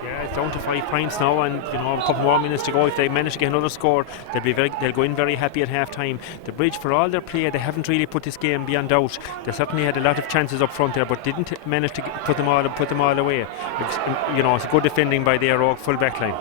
Yeah, it's down to 5 points now, and a couple more minutes to go. If they manage to get another score, they'll go in very happy at half time. The Bridge, for all their play, they haven't really put this game beyond doubt. They certainly had a lot of chances up front there, but didn't manage to put them all away. It's good defending by the Éire Óg full back line.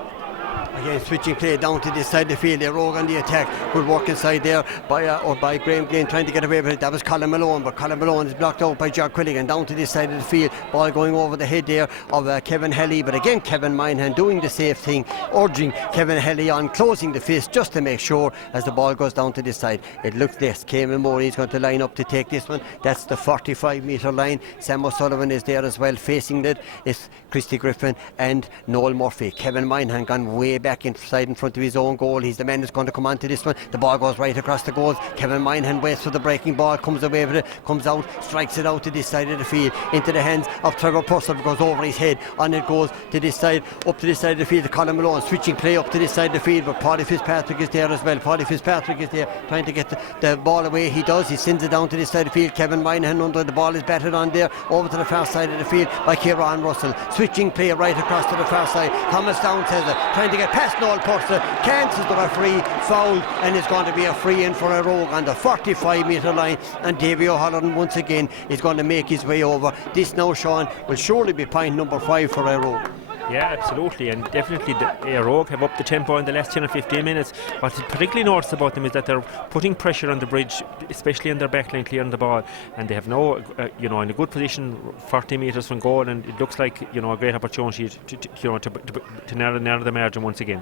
Again, switching play down to this side of the field. Éire Óg on the attack. Good work inside there by Graham Glynn, trying to get away with it. That was Colin Malone, but Colin Malone is blocked out by Jack Quilligan. Down to this side of the field. Ball going over the head there of Kevin Hally. But again, Kevin Moynihan doing the safe thing, urging Kevin Hally on, closing the fist just to make sure as the ball goes down to this side. It looks this. Cayman Moore is going to line up to take this one. That's the 45-metre line. Sam O'Sullivan is there as well, facing it. It's Christy Griffin and Noel Murphy. Kevin Moynihan gone way back inside in front of his own goal. He's the man that's going to come on to this one. The ball goes right across the goals. Kevin Moynihan waits for the breaking ball, comes away with it, comes out, strikes it out to this side of the field into the hands of Trevor Purcell. Goes over his head, on it goes to this side, up to this side of the field. Colin Malone switching play up to this side of the field, but Paddy Fitzpatrick is there as well. Paddy Fitzpatrick is there trying to get the ball away. He does, he sends it down to this side of the field. Kevin Moynihan under, the ball is battered on there over to the far side of the field by Ciaran Russell. Switching play right across to the far side. Thomas Down says it, trying to get past Noel Purcell, cancels the referee, foul, and it's going to be a free in for Éire Óg on the 45-metre line, and Davy O'Halloran once again is going to make his way over. This now, Sean, will surely be point number 5 for Éire Óg. Yeah, absolutely, and definitely the Éire Óg have upped the tempo in the last 10 or 15 minutes. What's particularly noticed about them is that they're putting pressure on the Bridge, especially in their backline, clearing the ball, and they have now, in a good position, 40 metres from goal, and it looks like a great opportunity to narrow the margin once again.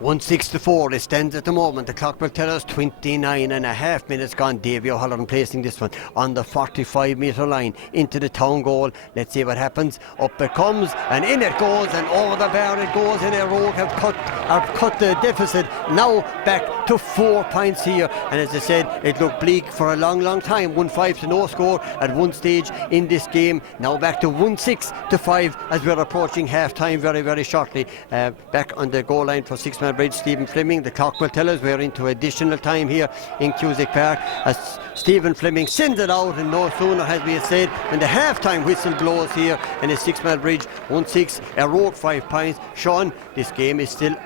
1-6 to 4 it stands at the moment. The clock will tell us 29.5 minutes gone. Davy O'Halloran placing this one on the 45-metre line into the town goal. Let's see what happens. Up it comes and in it goes, and over the bar it goes, and Éire Óg have cut the deficit now back to 4 points here. And as I said, it looked bleak for a long time. 1-5 to no score at one stage in this game. Now back to 1-6 to 5 as we're approaching half time very shortly. Back on the goal line for Sixmilebridge, Stephen Fleming. The clock will tell us we're into additional time here in Cusack Park as Stephen Fleming sends it out, and no sooner has we said when the half-time whistle blows here in the Sixmilebridge. 1-6, Éire Óg 5 points. Sean, this game is still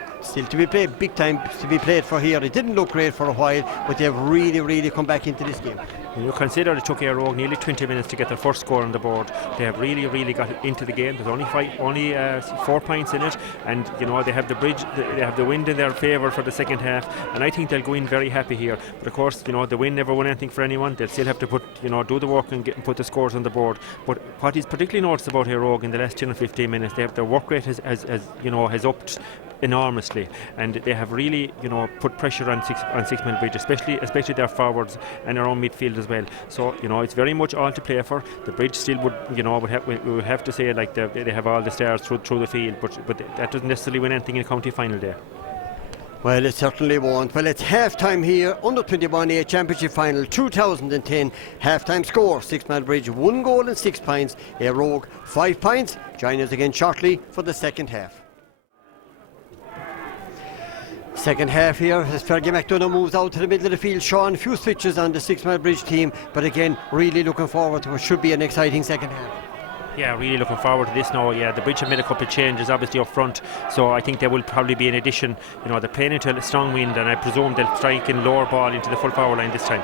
to be played, big time to be played for here. It didn't look great for a while, but they've really come back into this game. When you consider it took Éire Óg nearly 20 minutes to get their first score on the board, they have really got into the game. There's only 4 points in it, and they have the Bridge, they have the wind in their favour for the second half, and I think they'll go in very happy here. But of course, the wind never won anything for anyone. They'll still have to do the work and put the scores on the board. But what is particularly noticed about Éire Óg in the last 10 or 15 minutes, their work rate has upped enormously, and they have really put pressure on Sixmilebridge, especially their forwards and their own midfield as well. So it's very much all to play for. The Bridge still would would have to say like they have all the stars through the field, but that doesn't necessarily win anything in a county final there. Well, it certainly won't. Well, it's half-time here, under 21 A Championship Final 2010. Half-time score, Sixmilebridge 1 goal and 6 points. Éire Óg 5 points. Join us again shortly for the second half. Second half here as Fergie McDonough moves out to the middle of the field. Sean, few switches on the Sixmilebridge team, but again, really looking forward to what should be an exciting second half. Yeah, really looking forward to this now. Yeah, the Bridge have made a couple of changes obviously up front, so I think there will probably be an addition. They're playing into a strong wind, and I presume they'll strike in lower ball into the full forward line this time.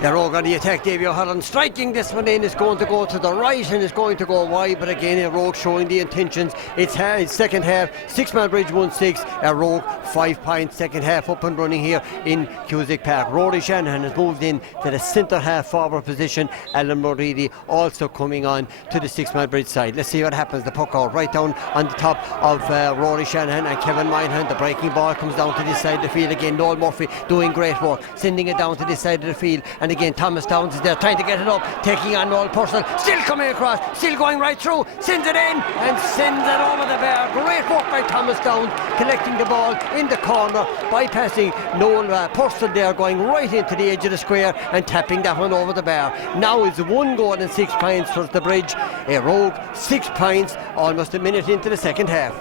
Éire Óg on the attack. Davy O'Halloran striking this one in. It's going to go to the right and it's going to go wide, but again Éire Óg showing the intentions. It's second half, Sixmilebridge 1-6, Éire Óg 5 points. Second half up and running here in Cusack Park. Rory Shanahan has moved in to the centre half forward position. Alan Moridi also coming on to the Sixmilebridge side. Let's see what happens. The puck out right down on the top of Rory Shanahan and Kevin Moynihan. The breaking ball comes down to this side of the field again. Noel Murphy doing great work, sending it down to this side of the field, and again Thomas Downs is there trying to get it up, taking on Noel Purcell, still coming across, still going right through, sends it in and sends it over the bar. Great work by Thomas Downs, collecting the ball in the corner, bypassing Noel Purcell there, going right into the edge of the square and tapping that one over the bar. Now it's 1 goal and 6 points for the Bridge. Éire Óg 6 points, almost a minute into the second half.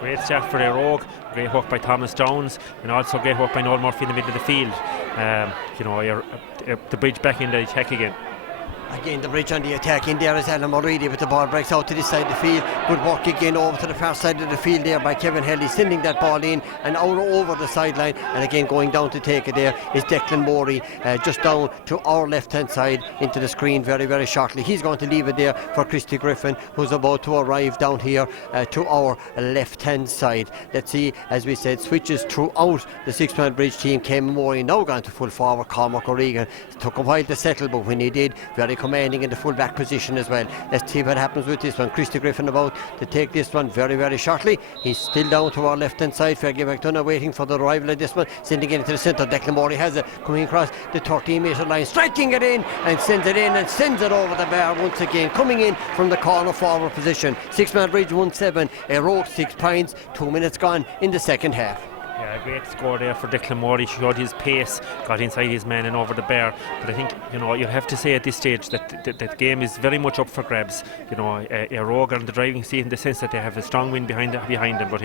Great start for Éire Óg, great work by Thomas Downs, and also great work by Noel Murphy in the middle of the field. The Bridge back in the attack again. Again, the Bridge on the attack in there is Alan Mulready, but the ball breaks out to this side of the field. Good work again over to the far side of the field there by Kevin Hally, sending that ball in and out over the sideline. And again, going down to take it there is Declan Morey, just down to our left hand side into the screen very, very shortly. He's going to leave it there for Christy Griffin, who's about to arrive down here to our left hand side. Let's see, as we said, switches throughout the Sixmilebridge team. Came Morey now gone to full forward. Cormac O'Regan took a while to settle, but when he did, very commanding in the full back position as well. Let's see what happens with this one. Christy Griffin about to take this one very, very shortly. He's still down to our left hand side. Fergus McDonough waiting for the arrival of this one, sending it into the centre. Declan Morey has it coming across the 13-metre line, striking it in and sends it in and sends it over the bar once again, coming in from the corner forward position. Sixmilebridge 1-7, Éire Óg 6 points, 2 minutes gone in the second half. Yeah, great score there for Declan Morey. Showed his pace, got inside his man and over the bar. But I think, you have to say at this stage that that game is very much up for grabs. Éire Óg are on the driving seat in the sense that they have a strong wind behind them, but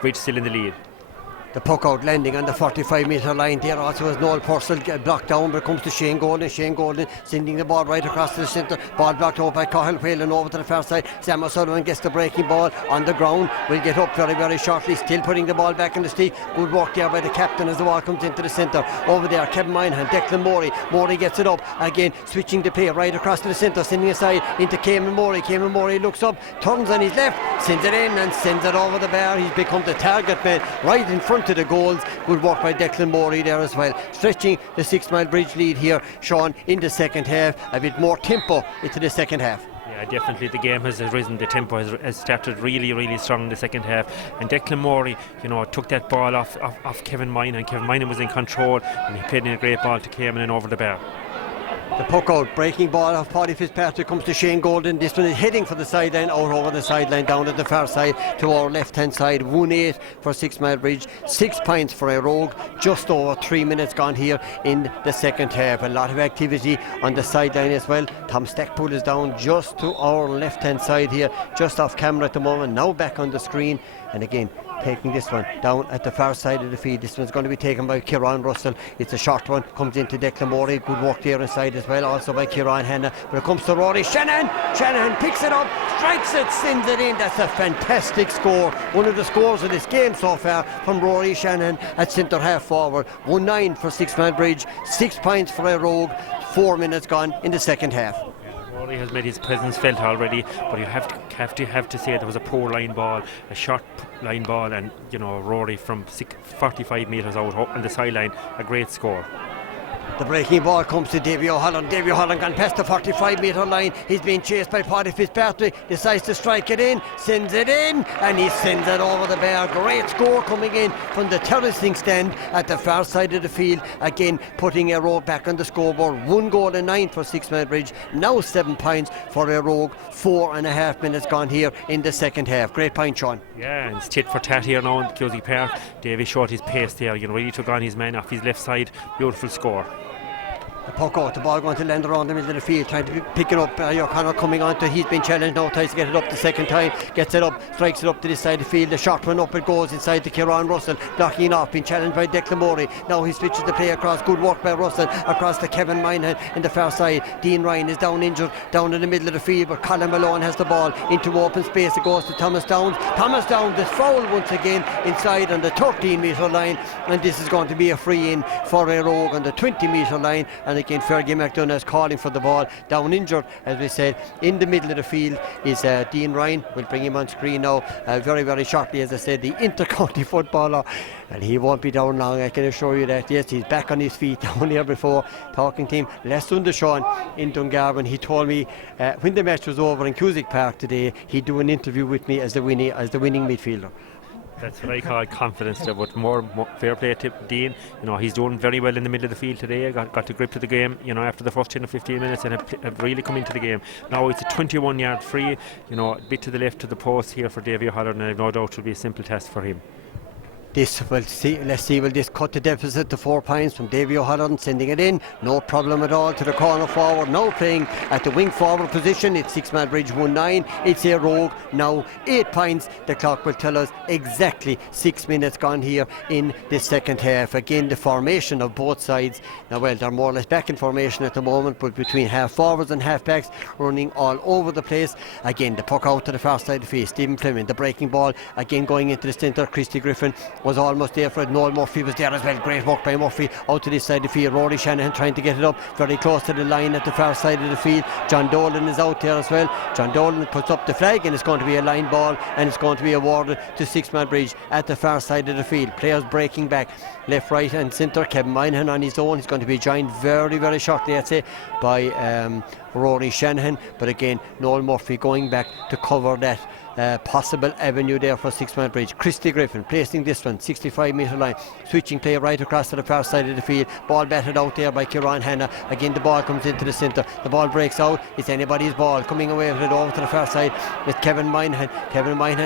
Bridge still in the lead. The puck out landing on the 45-metre line there also as Noel Purcell blocked down, but it comes to Shane Golden sending the ball right across to the centre. Ball blocked over by Cathal, Whelan over to the far side. Sam O'Sullivan gets the breaking ball on the ground, will get up very, very shortly, still putting the ball back in the stick. Good work there by the captain as the ball comes into the centre. Over there Kevin Moynihan, Declan Morey gets it up again, switching the play right across to the centre, sending aside into Cameron Morey looks up, turns on his left, sends it in and sends it over the bar. He's become the target man right in front to the goals. Good work by Declan Morey there as well, stretching the Sixmilebridge lead here, Sean, in the second half. A bit more tempo into the second half. Yeah, definitely the game has risen. The tempo has started really, really strong in the second half. And Declan Morey, took that ball off Kevin Moynihan. Kevin Moynihan was in control and he played in a great ball to Cameron over the bar. The puck out, breaking ball off Paddy Fitzpatrick, comes to Shane Golden. This one is heading for the sideline, out over the sideline, down at the far side to our left hand side. 1-8 for Sixmilebridge, 6 points for Éire Óg. Just over 3 minutes gone here in the second half. A lot of activity on the sideline as well. Tom Stackpool is down just to our left hand side here, just off camera at the moment, now back on the screen. And again, taking this one down at the far side of the field. This one's going to be taken by Ciaran Russell. It's a short one, comes into Declan Morey. Good work there inside as well, also by Ciaran Hanna. When it comes to Rory Shanahan picks it up, strikes it, sends it in. That's a fantastic score. One of the scores of this game so far from Rory Shanahan at centre half forward. 1-9 for Sixmilebridge, 6 points for Éire Óg. 4 minutes gone in the second half. Rory has made his presence felt already, but you have to say there was a poor line ball, a short line ball, and Rory from 45 metres out on the sideline, a great score. The breaking ball comes to Davy O'Halloran. Davy O'Halloran gone past the 45-metre line. He's being chased by Paddy Fitzpatrick. Decides to strike it in, sends it in, and he sends it over the bar. Great score coming in from the terracing stand at the far side of the field. Again, putting Éire Óg back on the scoreboard. 1 goal and 9 for Sixmilebridge. Now 7 points for Éire Óg. 4.5 minutes gone here in the second half. Great point, Sean. Yeah, and it's tit for tat here now in Cusack Park. Davy showed his pace there. Really took on his man off his left side. Beautiful score. The puck out, the ball going to land around the middle of the field, trying to pick it up. Conor coming on to, he's been challenged now, tries to get it up the second time, gets it up, strikes it up to this side of the field. The short one up, it goes inside to Ciaran Russell, blocking it off, being challenged by Declan Morey. Now he switches the play across. Good work by Russell across to Kevin Moynihan in the far side. Dean Ryan is down injured, down in the middle of the field, but Colin Malone has the ball into open space. It goes to Thomas Downs. Thomas Downs is fouled once again inside on the 13-metre line, and this is going to be a free in for Éire Óg on the 20-metre line. And again, Fergus McDonough is calling for the ball, down injured, as we said. In the middle of the field is Dean Ryan. We'll bring him on screen now very, very shortly. As I said, the inter-county footballer, and he won't be down long, I can assure you that. Yes, he's back on his feet down here before talking to him last Sunday, Sean, in Dungarvan. He told me when the match was over in Cusack Park today, he'd do an interview with me as the winning midfielder. That's what I call confidence there, but more fair play to Dean. He's doing very well in the middle of the field today. Got the grip to the game, after the first 10 or 15 minutes, and have really come into the game. Now it's a 21-yard free, a bit to the left of the post here for Davy O'Halloran, and I've no doubt it will be a simple test for him. Let's see, will this cut the deficit to 4 points from Davy O'Halloran, sending it in, no problem at all to the corner forward, now playing at the wing forward position. It's Sixmilebridge 1-9, it's Éire Óg now 8 points. The clock will tell us exactly 6 minutes gone here in the second half. Again, the formation of both sides, now well, they're more or less back in formation at the moment, but between half forwards and half backs running all over the place. Again, the puck out to the far side of the field, Stephen Fleming, the breaking ball, again going into the centre. Christy Griffin was almost there for it. Noel Murphy was there as well. Great work by Murphy out to this side of the field. Rory Shanahan trying to get it up very close to the line at the far side of the field. John Dolan is out there as well. John Dolan puts up the flag, and it's going to be a line ball, and it's going to be awarded to Sixmilebridge at the far side of the field. Players breaking back left, right and centre. Kevin Moynihan on his own. He's going to be joined very, very shortly, I'd say, by Rory Shanahan. But again, Noel Murphy going back to cover that possible avenue there for Sixmilebridge. Christy Griffin placing this one 65-metre line, switching play right across to the far side of the field. Ball batted out there by Ciaran Hanna. Again, the ball comes into the centre, the ball breaks out, it's anybody's ball. Coming away with it over to the far side with Kevin Moynihan.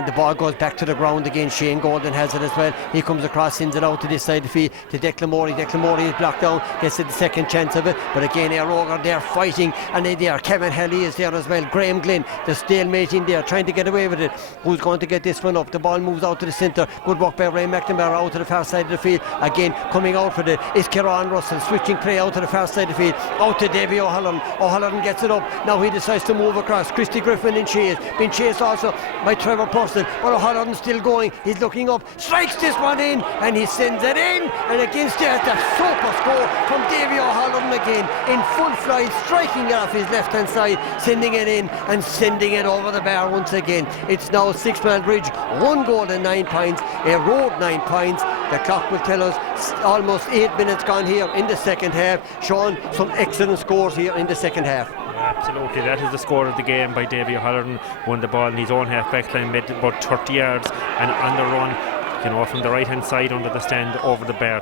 The ball goes back to the ground again. Shane Golden has it as well. He comes across, sends it out to this side of the field to Declan Morey. Declan Morey is blocked down, gets the second chance of it, but again Éire Óg are there fighting, and they there. Kevin Hally is there as well. Graham Glynn, the stalemate in there, trying to get away with it. Who's going to get this one up? The ball moves out to the centre. Good work by Ray McNamara out to the far side of the field. Again, coming out for it is Ciaran Russell, switching play out to the far side of the field. Out to Davy O'Halloran. O'Halloran gets it up. Now he decides to move across. Christy Griffin in chase. Been chased also by Trevor Purcell. But O'Halloran still going. He's looking up. Strikes this one in, and he sends it in. And against that super score from Davy O'Halloran again in full flight, striking it off his left hand side, sending it in and sending it over the bar once again. It's now Sixmilebridge 1 goal and 9 points. Éire Óg 9 points. The clock will tell us almost 8 minutes gone here in the second half. Sean, some excellent scores here in the second half. Absolutely, that is the score of the game by Davy O'Halloran. Won the ball in his own half back line, made about 30 yards, and on the run, from the right hand side under the stand over the bar.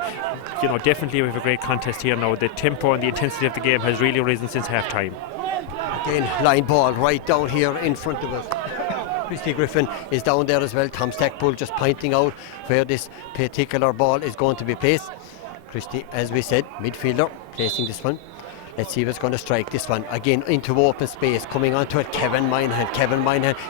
Definitely we have a great contest here now. The tempo and the intensity of the game has really risen since half time. Again, line ball right down here in front of us. Christy Griffin is down there as well. Tom Stackpool just pointing out where this particular ball is going to be placed. Christy, as we said, midfielder, placing this one. Let's see what's going to strike this one. Again, into open space, coming onto it, Kevin Moynihan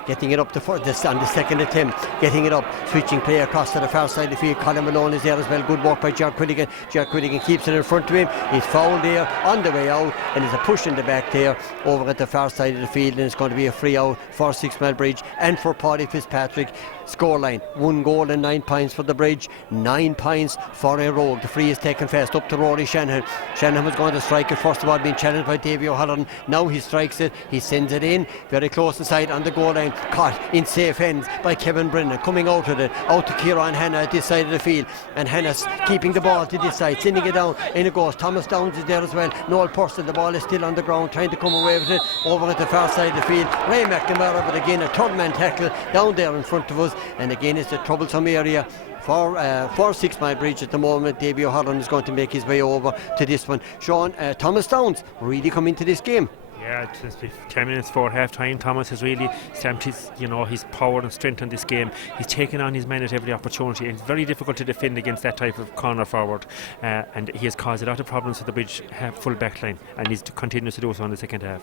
getting it up on the second attempt, getting it up, switching play across to the far side of the field. Colin Malone is there as well. Good work by Jack Quilligan. Jack Quilligan keeps it in front of him. He's fouled there on the way out, and there's a push in the back there over at the far side of the field, and it's going to be a free out for Sixmilebridge and for Paddy Fitzpatrick. Scoreline 1 goal and 9 points for the Bridge, 9 points for Éire Óg. The free is taken fast up to Rory Shanahan. Shanahan was going to strike it first of all, being challenged by Davy O'Halloran. Now he strikes it, he sends it in very close inside on the goal line, caught in safe hands by Kevin Brennan. Coming out with it, out to Ciaran Hanna at this side of the field, and Hanna's keeping the ball to this side, sending it down, in it goes. Thomas Downs is there as well. Noel Purcell, the ball is still on the ground, trying to come away with it over at the far side of the field. Ray McNamara, but again a third man tackle down there in front of us, and again it's a troublesome area for Sixmilebridge at the moment. Davy O'Halloran is going to make his way over to this one. Sean, Thomas Downs really come into this game. Yeah, it's 10 minutes before half time. Thomas has really stamped his power and strength on this game. He's taken on his men at every opportunity, and it's very difficult to defend against that type of corner forward, and he has caused a lot of problems for the Bridge full back line, and he's continues to do so in the second half.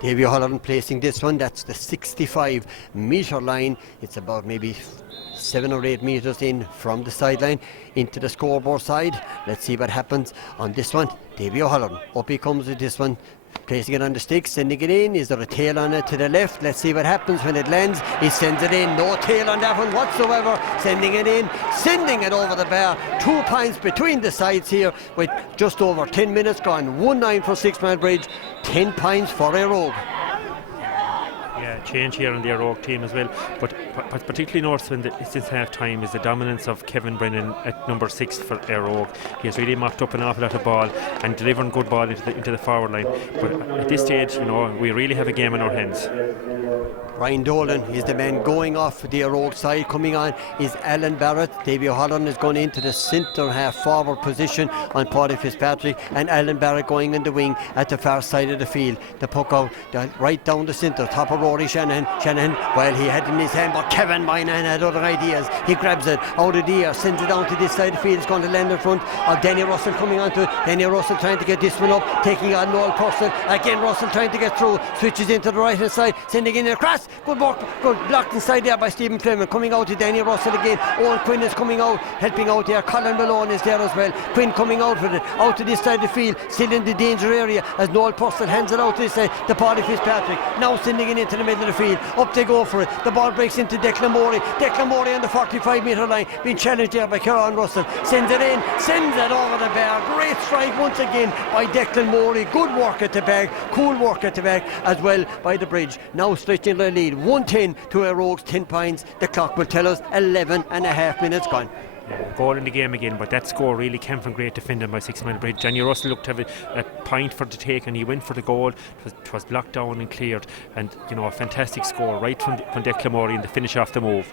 Davy O'Halloran placing this one, that's the 65-metre line. It's about maybe 7 or 8 metres in from the sideline into the scoreboard side. Let's see what happens on this one. Davy O'Halloran, up he comes with this one, placing it on the stick, sending it in. Is there a tail on it to the left? Let's see what happens when it lands. He sends it in, no tail on that one whatsoever, sending it in, sending it over the bar. 2 points between the sides here with just over 10 minutes gone. 1-9 for Sixmilebridge, 10 points for Éire Óg. Yeah, change here on the Éire Óg team as well, but particularly noticeable since half time is the dominance of Kevin Brennan at number 6 for Éire Óg. He has really mopped up an awful lot of ball and delivering good ball into the forward line, but at this stage we really have a game in our hands. Ryan Dolan is the man going off the Éire Óg side. Coming on is Alan Barrett. Davy O'Halloran is going into the centre half forward position on Paddy Fitzpatrick, and Alan Barrett going in the wing at the far side of the field. The puck out right down the centre, top of Rory Shanahan. Well, he had it in his hand, but Kevin Moynihan had other ideas. He grabs it out of the air, sends it down to this side of the field. It's going to land in front of Danny Russell coming onto it. Danny Russell trying to get this one up, taking on Noel Purcell. Again, Russell trying to get through, switches into the right hand side, sending in across. Good work, good blocked inside there by Stephen Fleming. Coming out to Danny Russell again. Owen Quinn is coming out, helping out there. Colin Malone is there as well. Quinn coming out with it, out to this side of the field, still in the danger area as Noel Purcell hands it out to this side. The Paddy Fitzpatrick now sending it into the middle of the field. Up they go for it. The ball breaks into Declan Morey. Declan Morey on the 45 metre line, being challenged there by Ciaran Russell. Sends it in, sends it over the bar. Great strike once again by Declan Morey. Good work at the back, cool work at the back as well by the bridge. Now stretching the lead, 1-10 to Éire Óg's 10 points. The clock will tell us 11 and a half minutes gone. Goal in the game again, but that score really came from great defending by Sixmilebridge. Danny Russell looked to have a point for the take, and he went for the goal. It was blocked down and cleared, and a fantastic score right from Declan Morey in the finish off the move.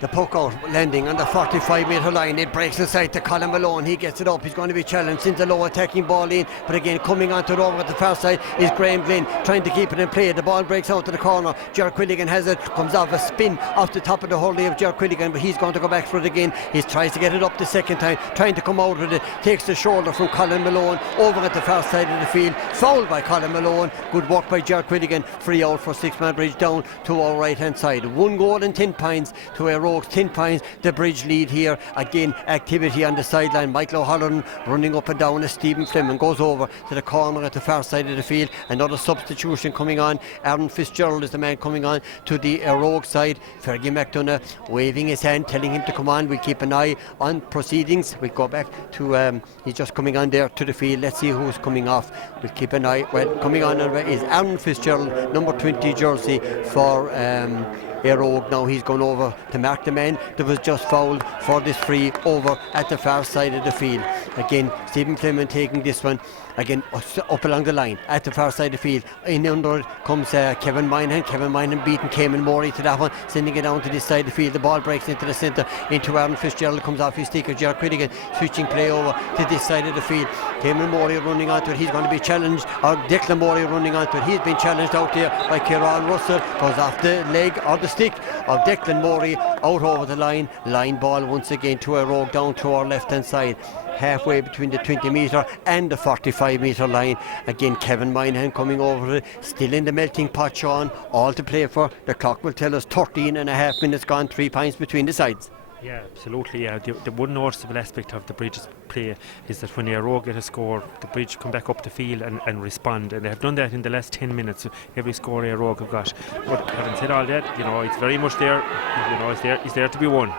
The puck out, landing on the 45 metre line. It breaks inside to Colin Malone. He gets it up. He's going to be challenged. Sends a low attacking ball in. But again, coming onto it over at the far side is Graham Glynn, trying to keep it in play. The ball breaks out to the corner. Ger Quilligan has it. Comes off a spin off the top of the hurley of Ger Quilligan. But he's going to go back for it again. He tries to get it up the second time. Trying to come out with it. Takes the shoulder from Colin Malone over at the far side of the field. Fouled by Colin Malone. Good work by Ger Quilligan. Free out for Sixmilebridge down to our right hand side. 1 goal and 10 points to Éire Óg's 10 points. The bridge lead here. Again, activity on the sideline. Michael O'Halloran running up and down as Stephen Fleming goes over to the corner at the far side of the field. Another substitution coming on. Aaron Fitzgerald is the man coming on to the Éire Óg side. Fergie McDonough waving his hand, telling him to come on. We'll keep an eye on proceedings. We go back to he's just coming on there to the field. Let's see who's coming off. We'll keep an eye. Well, coming on is Aaron Fitzgerald, number 20 jersey for Éire Óg. Now he's gone over to mark the man that was just fouled for this free over at the far side of the field. Again, Stephen Fleming taking this one. Again, up along the line at the far side of the field. In under it comes Kevin Moynihan. Kevin Moynihan beating Cayman Morey to that one, sending it down to this side of the field. The ball breaks into the centre, into Aaron Fitzgerald. Comes off his stick of Ger Quilligan, switching play over to this side of the field. Cayman Morey running onto it. He's going to be challenged, or Declan Morey running onto it. He's been challenged out there by Ciaran Russell. Goes off the leg or the stick of Declan Morey, out over the line. Line ball once again to Éire Óg down to our left hand side, halfway between the 20 metre and the 45 metre line. Again, Kevin Moynihan coming over it, still in the melting pot, Sean. All to play for. The clock will tell us 13 and a half minutes gone, 3 points between the sides. Yeah, absolutely. Yeah, the one noticeable aspect of the Bridge's play is that when Éire Óg get a score, the Bridge come back up the field and respond, and they have done that in the last 10 minutes. So every score Éire Óg have got. But having said all that, it's very much there. It's there to be won.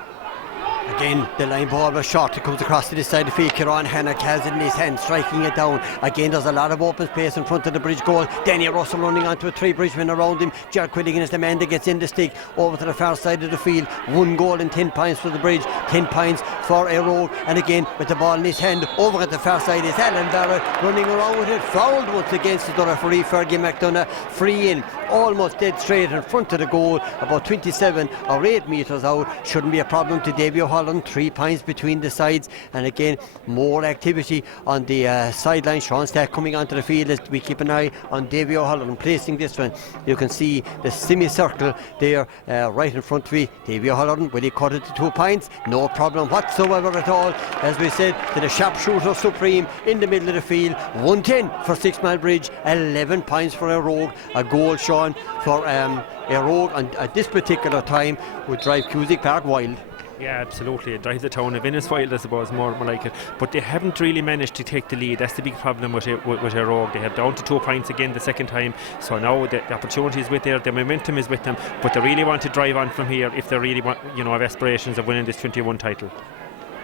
Again, the line ball was short. It comes across to this side of the field. Ciaran Hanna has it in his hand, striking it down. Again, there's a lot of open space in front of the bridge goal. Danny Russell running onto a 3 bridgemen around him. Ger Quilligan is the man that gets in the stick over to the far side of the field. 1 goal and 10 points for the bridge, 10 points for Éire Óg. And again, with the ball in his hand, over at the far side is Alan Barrett running around with it. Fouled once against the referee, Fergie McDonough. Free in, almost dead straight in front of the goal, about 27 or 8 metres out. Shouldn't be a problem to Davy O'Halloran. 3 points between the sides, and again, more activity on the sideline. Sean Stack coming onto the field as we keep an eye on Davy O'Halloran placing this one. You can see the semicircle there right in front of me. Davy O'Halloran, will he cut it to 2 points? No problem whatsoever at all. As we said, to the sharpshooter supreme in the middle of the field. 110 for Sixmilebridge, 11 points for Éire Óg. A goal, Sean, for Éire Óg, and at this particular time would drive Cusack Park wild. Yeah, absolutely. It drives the town of Ennis wild, I suppose, more like it. But they haven't really managed to take the lead. That's the big problem with Éire Óg. They have down to 2 points again the second time. So now the opportunity is with there, the momentum is with them. But they really want to drive on from here if they really want, have aspirations of winning this 21 title.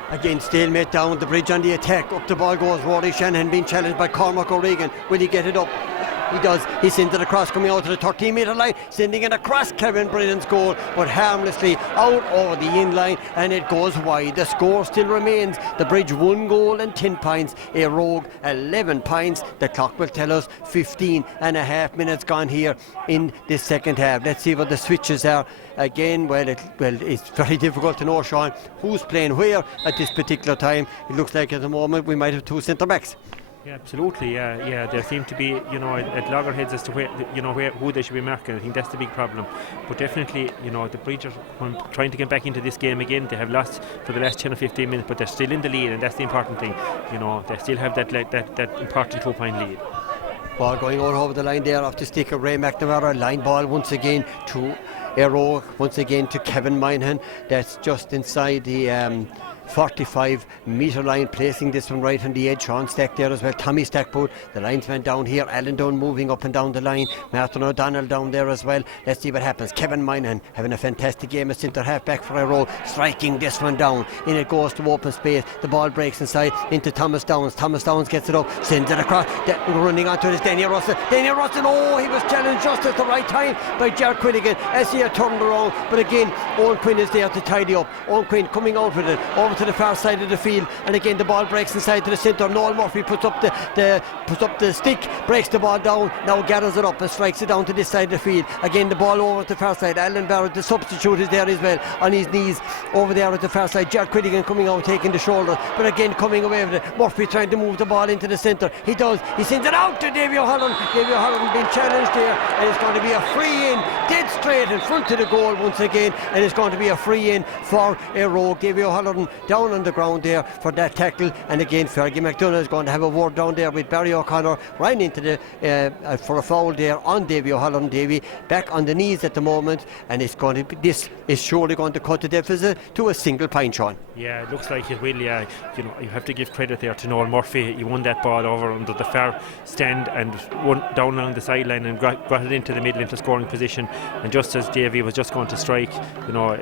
Again, stalemate down the bridge on the attack. Up the ball goes Rory Shanahan, being challenged by Cormac O'Regan. Will he get it up? He does. He sends it across, coming out to the 13-metre line, sending it across Kevin Brennan's goal, but harmlessly out over the in-line, and it goes wide. The score still remains. The Bridge 1 goal and 10 points. Éire Óg 11 points. The clock will tell us 15 and a half minutes gone here in this second half. Let's see what the switches are. Again, well, it's very difficult to know, Sean, who's playing where at this particular time. It looks like at the moment we might have two centre-backs. Yeah, absolutely. Yeah. There seem to be, at loggerheads as to who they should be marking. I think that's the big problem. But definitely, the Bridge are trying to get back into this game again. They have lost for the last 10 or 15 minutes, but they're still in the lead, and that's the important thing. They still have that important 2-point lead. Ball going out over the line there off the stick of Ray McNamara. Line ball once again to Éire Óg, once again to Kevin Moynihan. That's just inside the 45-metre line, placing this one right on the edge. Sean Stack there as well. Tommy Stackput, the linesman down here. Alan Dunn moving up and down the line. Martin O'Donnell down there as well. Let's see what happens. Kevin Moynihan having a fantastic game as centre half back for Éire Óg, striking this one down. In it goes to open space. The ball breaks inside into Thomas Downs. Thomas Downs gets it up, sends it across. Running onto it is Daniel Russell. Daniel Russell, he was challenged just at the right time by Jar Quinnigan as he had turned around. But again, Owen Quinn is there to tidy up. Owen Quinn coming out with it over to the far side of the field, and again the ball breaks inside to the centre. Noel Murphy puts up the stick, breaks the ball down, now gathers it up and strikes it down to this side of the field. Again the ball over to the far side. Alan Barrett, the substitute, is there as well on his knees over there at the far side. Jack Quinnigan coming out, taking the shoulder, but again coming away with it. Murphy trying to move the ball into the centre. He does. He sends it out to Davy O'Halloran. Davy O'Halloran being challenged there, and it's going to be a free in, dead straight in front of the goal once again, and it's going to be a free in for Éire Óg. Davy O'Halloran down on the ground there for that tackle, and again Fergie McDonough is going to have a word down there with Barry O'Connor right into the for a foul there on Davy O'Halloran. Davy back on the knees at the moment, and this is surely going to cut the deficit to a single point, Sean. Yeah, it looks like it will. You have to give credit there to Noel Murphy. He won that ball over under the far stand and won down along the sideline and got it into the middle into scoring position, and just as Davy was just going to strike,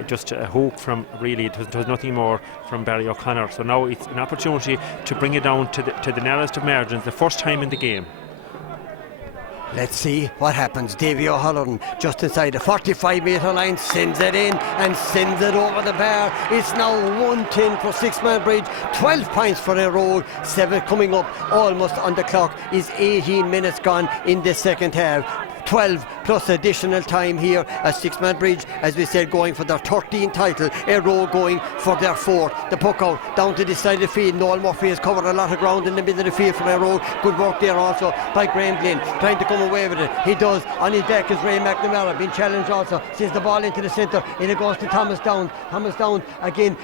just a hook from, really it was nothing more from Barry O'Connor. So now it's an opportunity to bring it down to the narrowest of margins, the first time in the game. Let's see what happens. Davy O'Halloran just inside the 45-metre line, sends it in and sends it over the bar. It's now 1-10 for Sixmilebridge, 12 points for Éire Óg, 7 coming up almost on the clock. Is 18 minutes gone in the second half. 12 plus additional time here at Sixmilebridge, as we said, going for their 13th title. Éire Óg going for their 4th. The puck out down to this side of the field. Noel Murphy has covered a lot of ground in the middle of the field for Éire Óg. Good work there also by Graham Glynn, trying to come away with it. He does. On his back is Ray McNamara, being challenged also. Sends the ball into the centre, and it goes to Thomas Downs. Thomas Downs again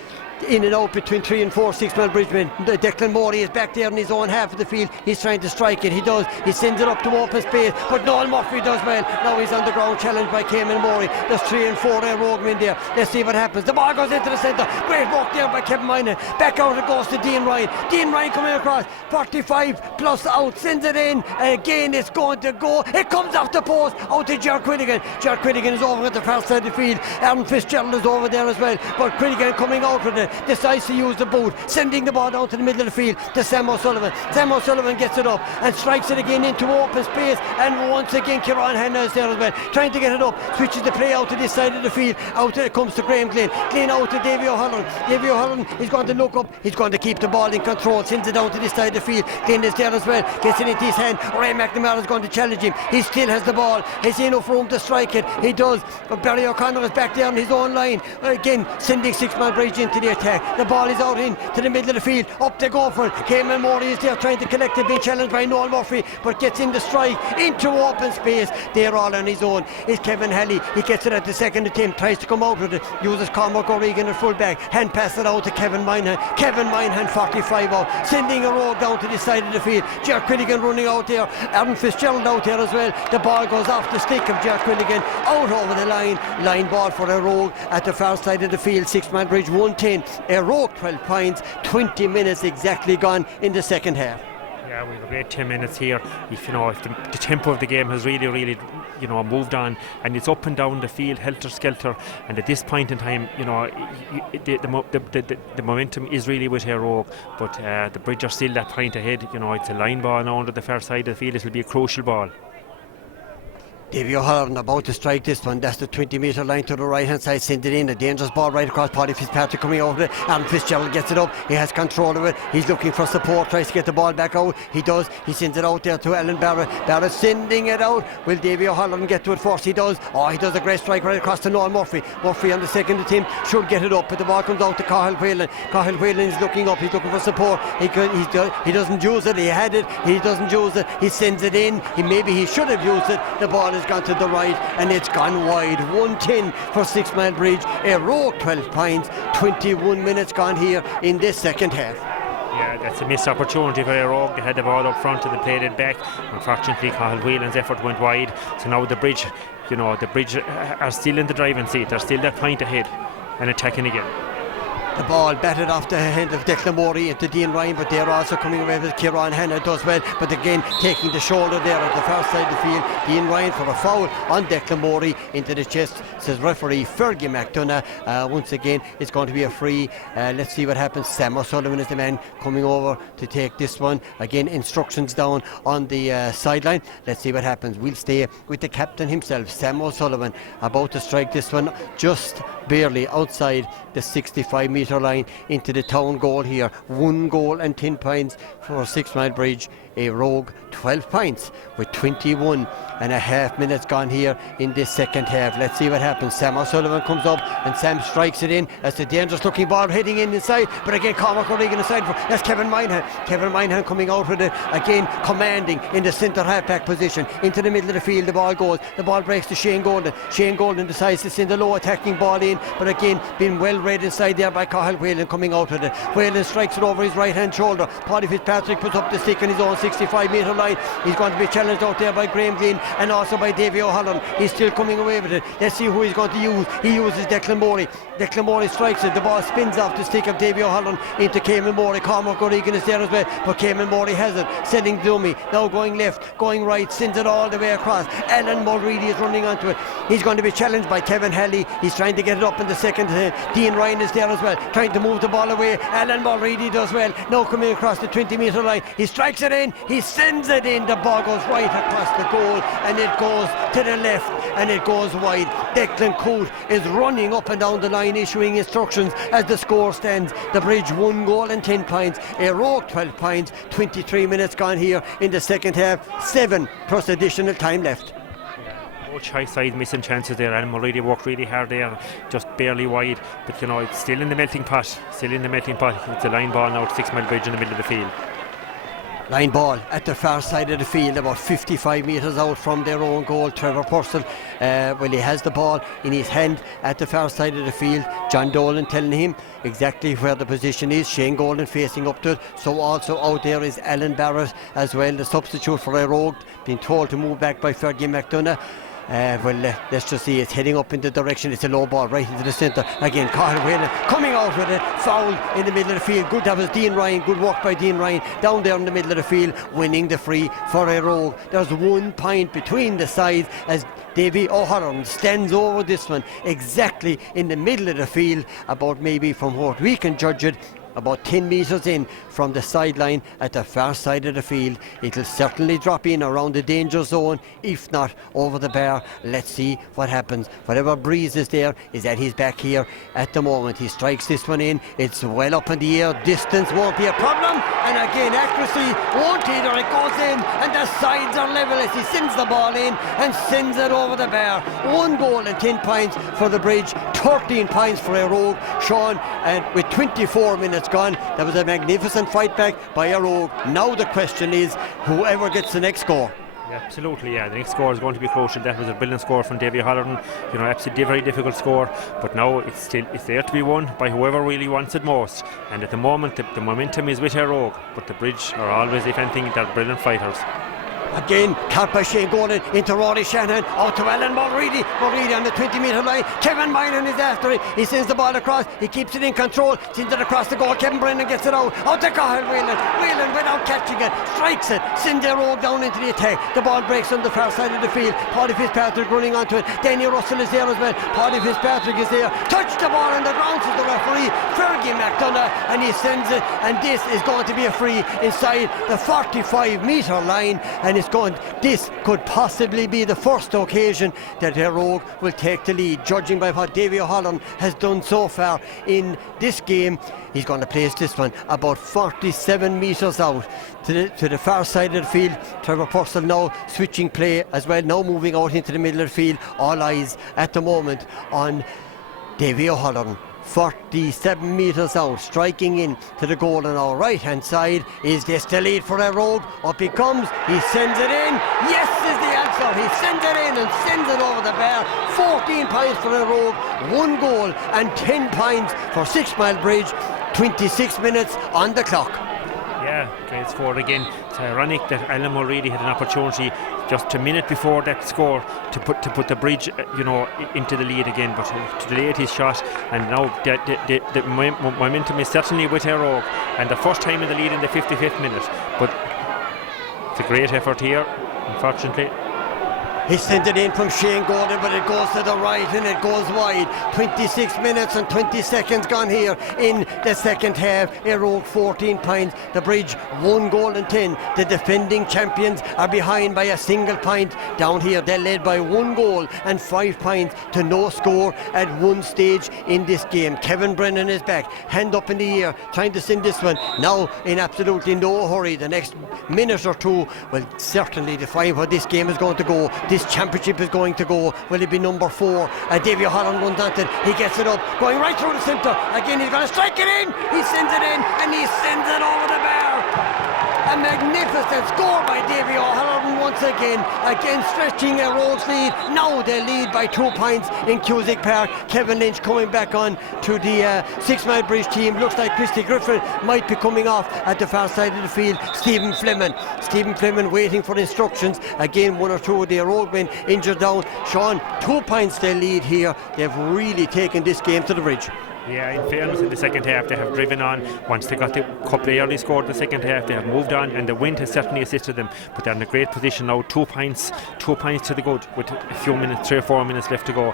in and out between 3 and 4 Sixmilebridge men. Declan Morey is back there in his own half of the field. He's trying to strike it. He does. He sends it up to open space, but Noel Murphy does well. Now he's on the ground, challenged by Cayman Morey. There's 3 and 4 Éire Óg men there. Let's see what happens. The ball goes into the centre. Great work there by Kevin Moynihan. Back out it goes to Dean Ryan. Dean Ryan coming across. 45 plus out. Sends it in. And again it's going to go. It comes off the post. Out to Jar Quinnigan. Jar Quinnigan is over at the far side of the field. Aaron Fitzgerald is over there as well. But Quinnigan coming out with it. Decides to use the boot, sending the ball down to the middle of the field to Sam O'Sullivan. Sam O'Sullivan gets it up and strikes it again into open space, and once again Ciaran Hanna is there as well, trying to get it up, switches the play out to this side of the field. Out it comes to Graham Glynn. Glynn out to Davy O'Halloran. Davy O'Halloran is going to look up, he's going to keep the ball in control, sends it down to this side of the field. Glynn is there as well, gets it into his hand. Ray McNamara is going to challenge him. He still has the ball, has enough room to strike it. He does, but Barry O'Connor is back there on his own line again, sending Sixmilebridge into the attack. The ball is out in to the middle of the field. Up they go for it. Cayman Morey is there trying to collect it, being challenged by Noel Murphy, but gets in the strike into open space. They're all on his own. Is Kevin Hally. He gets it at the second attempt, tries to come out with it, uses Cormac O'Regan at full back, hand pass it out to Kevin Moynihan. Kevin Moynihan 45 out, sending a road down to the side of the field. Jack Quinnigan running out there. Aaron Fitzgerald out there as well. The ball goes off the stick of Jack Quinnigan out over the line. Line ball for Éire Óg at the far side of the field. Sixmilebridge 1-10. Éire Óg 12 points. 20 minutes exactly gone in the second half. Yeah, we have a great 10 minutes here. If the tempo of the game has really moved on, and it's up and down the field, helter skelter, and at this point in time, the momentum is really with Éire Óg, but the Bridge are still that point ahead. It's a line ball now under the far side of the field. It will be a crucial ball. Davy O'Halloran about to strike this one. That's the 20-metre line to the right hand side. Send it in. A dangerous ball right across. Paddy Fitzpatrick coming over it. And Fitzgerald gets it up. He has control of it. He's looking for support. Tries to get the ball back out. He does. He sends it out there to Alan Barrett. Barrett sending it out. Will Davy O'Halloran get to it first? He does. Oh, he does a great strike right across to Noel Murphy. Murphy on the second attempt should get it up, but the ball comes out to Cathal Whelan. Cathal Whelan is looking up. He's looking for support. He doesn't use it. He had it. He doesn't use it. He sends it in. Maybe he should have used it. The ball has gone to the right and it's gone wide. 1-10 for Sixmilebridge. Éire Óg 12 points. 21 minutes gone here in this second half. Yeah, that's a missed opportunity for Éire Óg. They had the ball up front and they played it back. Unfortunately, Cathal Whelan's effort went wide. So now the Bridge are still in the driving seat. They're still that point ahead and attacking again. The ball batted off the hand of Declan Morey into Dean Ryan, but they're also coming away with Ciaran. Hanna does well, but again taking the shoulder there at the far side of the field. Dean Ryan for a foul on Declan Morey into the chest, says referee Fergus McDonough. Once again it's going to be a free. Let's see what happens. Sam O'Sullivan is the man coming over to take this one. Again, instructions down on the sideline. Let's see what happens. We'll stay with the captain himself, Sam O'Sullivan, about to strike this one just barely outside the 65-metre line into the town goal here. 1 goal and 10 points for Sixmilebridge. Éire Óg 12 points with 21 and a half minutes gone here in this second half. Let's see what happens. Sam O'Sullivan comes up and Sam strikes it in. That's a dangerous looking ball heading in inside, but again Cormac O'Regan aside for that's Kevin Moynihan. Kevin Moynihan coming out with it again, commanding in the centre half back position into the middle of the field. The ball goes, the ball breaks to Shane Golden. Shane Golden decides to send the low attacking ball in, but again being well read inside there by Cathal Whelan coming out with it. Whelan strikes it over his right hand shoulder. Paddy Fitzpatrick puts up the stick on his own 65-metre line. He's going to be challenged out there by Graham Glynn and also by Davy O'Halloran. He's still coming away with it. Let's see who he's going to use. He uses Declan Morey. Declan Morey strikes it. The ball spins off the stick of Davy O'Halloran into Caeman Morey. Cormac O'Regan is there as well, but Caeman Morey has it. Sending dummy. Now going left, going right, sends it all the way across. Alan Mulready is running onto it. He's going to be challenged by Kevin Hally. He's trying to get it up in the second. Dean Ryan is there as well, trying to move the ball away. Alan Mulready does well. Now coming across the 20-metre line. He strikes it in. He sends it in. The ball goes right across the goal and it goes to the left and it goes wide. Declan Coote is running up and down the line issuing instructions as the score stands. The Bridge 1 goal and 10 points. Éire Óg 12 points. 23 minutes gone here in the second half. 7 plus additional time left. Both high side missing chances there. Alan Mulready worked really hard there, just barely wide, but it's still in the melting pot. It's a line ball now to Sixmilebridge in the middle of the field. Line ball at the far side of the field, about 55 metres out from their own goal. Trevor Purcell, he has the ball in his hand at the far side of the field. John Dolan telling him exactly where the position is. Shane Golden facing up to it. So also out there is Alan Barrett as well, the substitute for Éire Óg, being told to move back by Fergus McDonough. Let's just see, it's heading up in the direction. It's a low ball right into the centre. Again, Cathal Whelan coming out with it, foul in the middle of the field. Good, that was Dean Ryan. Good work by Dean Ryan down there in the middle of the field, winning the free for Éire Óg. There's 1 point between the sides as Davy O'Halloran stands over this one exactly in the middle of the field, about maybe from what we can judge it, about 10 metres in from the sideline at the far side of the field. It'll certainly drop in around the danger zone, if not over the bar. Let's see what happens. Whatever breeze is there is at his back here at the moment. He strikes this one in. It's well up in the air. Distance won't be a problem, and again accuracy won't either. It goes in and the sides are level as he sends the ball in and sends it over the bar. 1 goal and 10 points for the Bridge, 13 points for Éire Óg. Sean, and with 24 minutes gone, that was a magnificent fight back by Éire Óg. Now the question is whoever gets the next score. Yeah, absolutely, yeah. The next score is going to be crucial. That was a brilliant score from Davy O'Halloran. Absolutely very difficult score, but now it's there to be won by whoever really wants it most. And at the moment, the momentum is with Éire Óg, but the Bridge are always, if anything, they're brilliant fighters. Again, caught by Shane Golden into Rory Shanahan, out to Alan Mulready. Mulready on the 20-metre line. Kevin Moynihan is after it. He sends the ball across. He keeps it in control. Sends it across the goal. Kevin Brennan gets it out. Out to Cathal Whelan. Whelan without catching it. Strikes it. Sends Éire Óg down into the attack. The ball breaks on the far side of the field. Paddy Fitzpatrick running onto it. Danny Russell is there as well. Paddy Fitzpatrick is there. Touch the ball on the ground to the referee, Fergus McDonough, and he sends it. And this is going to be a free inside the 45-metre line. And this could possibly be the first occasion that Éire Óg will take the lead, judging by what Davy O'Halloran has done so far in this game. He's going to place this one about 47 metres out to the far side of the field. Trevor Purcell now switching play as well, now moving out into the middle of the field. All eyes at the moment on Davy O'Halloran. 47 metres out, striking in to the goal on our right hand side. Is this the lead for Éire Óg? Up he comes, he sends it in. Yes is the answer. He sends it in and sends it over the bar. 14 points for Éire Óg, 1 goal and 10 points for Sixmilebridge. 26 minutes on the clock. Yeah, great score again. It's ironic that Alan O'Reilly had an opportunity just a minute before that score to put the Bridge, into the lead again, but to delay his shot. And now the momentum is certainly with Éire Óg, and the first time in the lead in the 55th minute. But it's a great effort here, unfortunately. He sent it in from Shane Gordon, but it goes to the right and it goes wide. 26 minutes and 20 seconds gone here in the second half. Éire Óg 14 points, the Bridge 1 goal and 10. The defending champions are behind by a single point. Down here they're led by 1 goal and 5 points to no score at one stage in this game. Kevin Brennan is back, hand up in the air, trying to send this one now in absolutely no hurry. The next minute or two will certainly define where this game is going to go. This championship is going to go. Will it be number 4? Davy O'Halloran runs onto it. He gets it up, going right through the centre. Again, he's going to strike it in. He sends it in, and he sends it over the bar. A magnificent score by Davy O'Halloran once again stretching Éire Óg's lead. Now they lead by 2 points in Cusack Park. Kevin Lynch coming back on to the Sixmilebridge team. Looks like Christy Griffin might be coming off at the far side of the field. Stephen Fleming waiting for instructions. Again, 1 or 2 of the Éire Óg men injured down. Cian, 2 points they lead here. They've really taken this game to the Bridge. Yeah, in fairness, in the second half they have driven on. Once they got the couple of early scored in the second half, they have moved on, and the wind has certainly assisted them. But they're in a great position now. 2 points to the good, with a few minutes, 3 or 4 minutes left to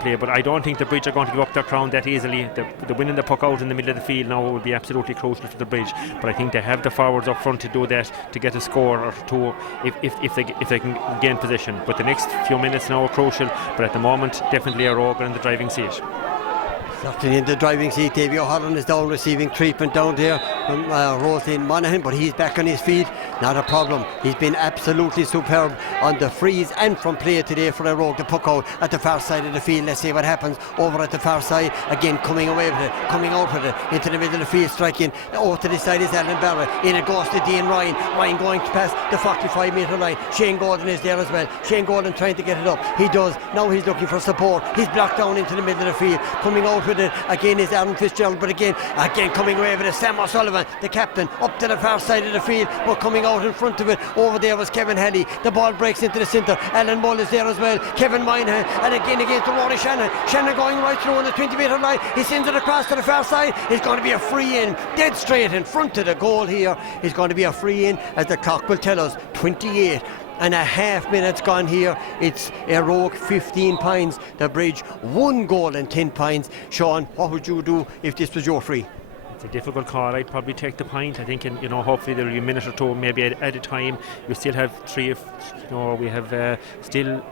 play. But I don't think the Bridge are going to give up their crown that easily. The winning the puck out in the middle of the field now will be absolutely crucial to the Bridge. But I think they have the forwards up front to do that, to get a score or 2 if they can gain possession. But the next few minutes now are crucial. But at the moment, definitely Éire Óg are in the driving seat. Certainly in the driving seat. Davy O'Halloran is down receiving treatment down there from Moynihan, but he's back on his feet. Not a problem. He's been absolutely superb on the freeze and from play today for Éire Óg. The puck out at the far side of the field. Let's see what happens over at the far side. Again coming away with it, coming out with it into the middle of the field, striking over to this side is Alan Barrett. In it goes to Dean Ryan. Ryan going to pass the 45 metre line. Shane Gordon is there as well. Shane Gordon trying to get it up. He does. Now he's looking for support. He's blocked down into the middle of the field. Coming out with it again is Aaron Fitzgerald, but again coming away with it, Sam O'Sullivan, the captain, up to the far side of the field, but coming out in front of it. Over there was Kevin Hally. The ball breaks into the centre. Alan Mull is there as well. Kevin Moynihan, and again against the Rory Shannon. Shannon going right through on the 20 metre line. He sends it across to the far side. It's going to be a free in, dead straight in front of the goal here. It's going to be a free in, as the clock will tell us. 28.5 minutes gone here. It's Éire Óg 15 points, the Bridge 1 goal and 10 points. Sean, what would you do if this was your free? It's a difficult call. I'd probably take the point. I think, hopefully there'll be a minute or 2 maybe at a time. We still have we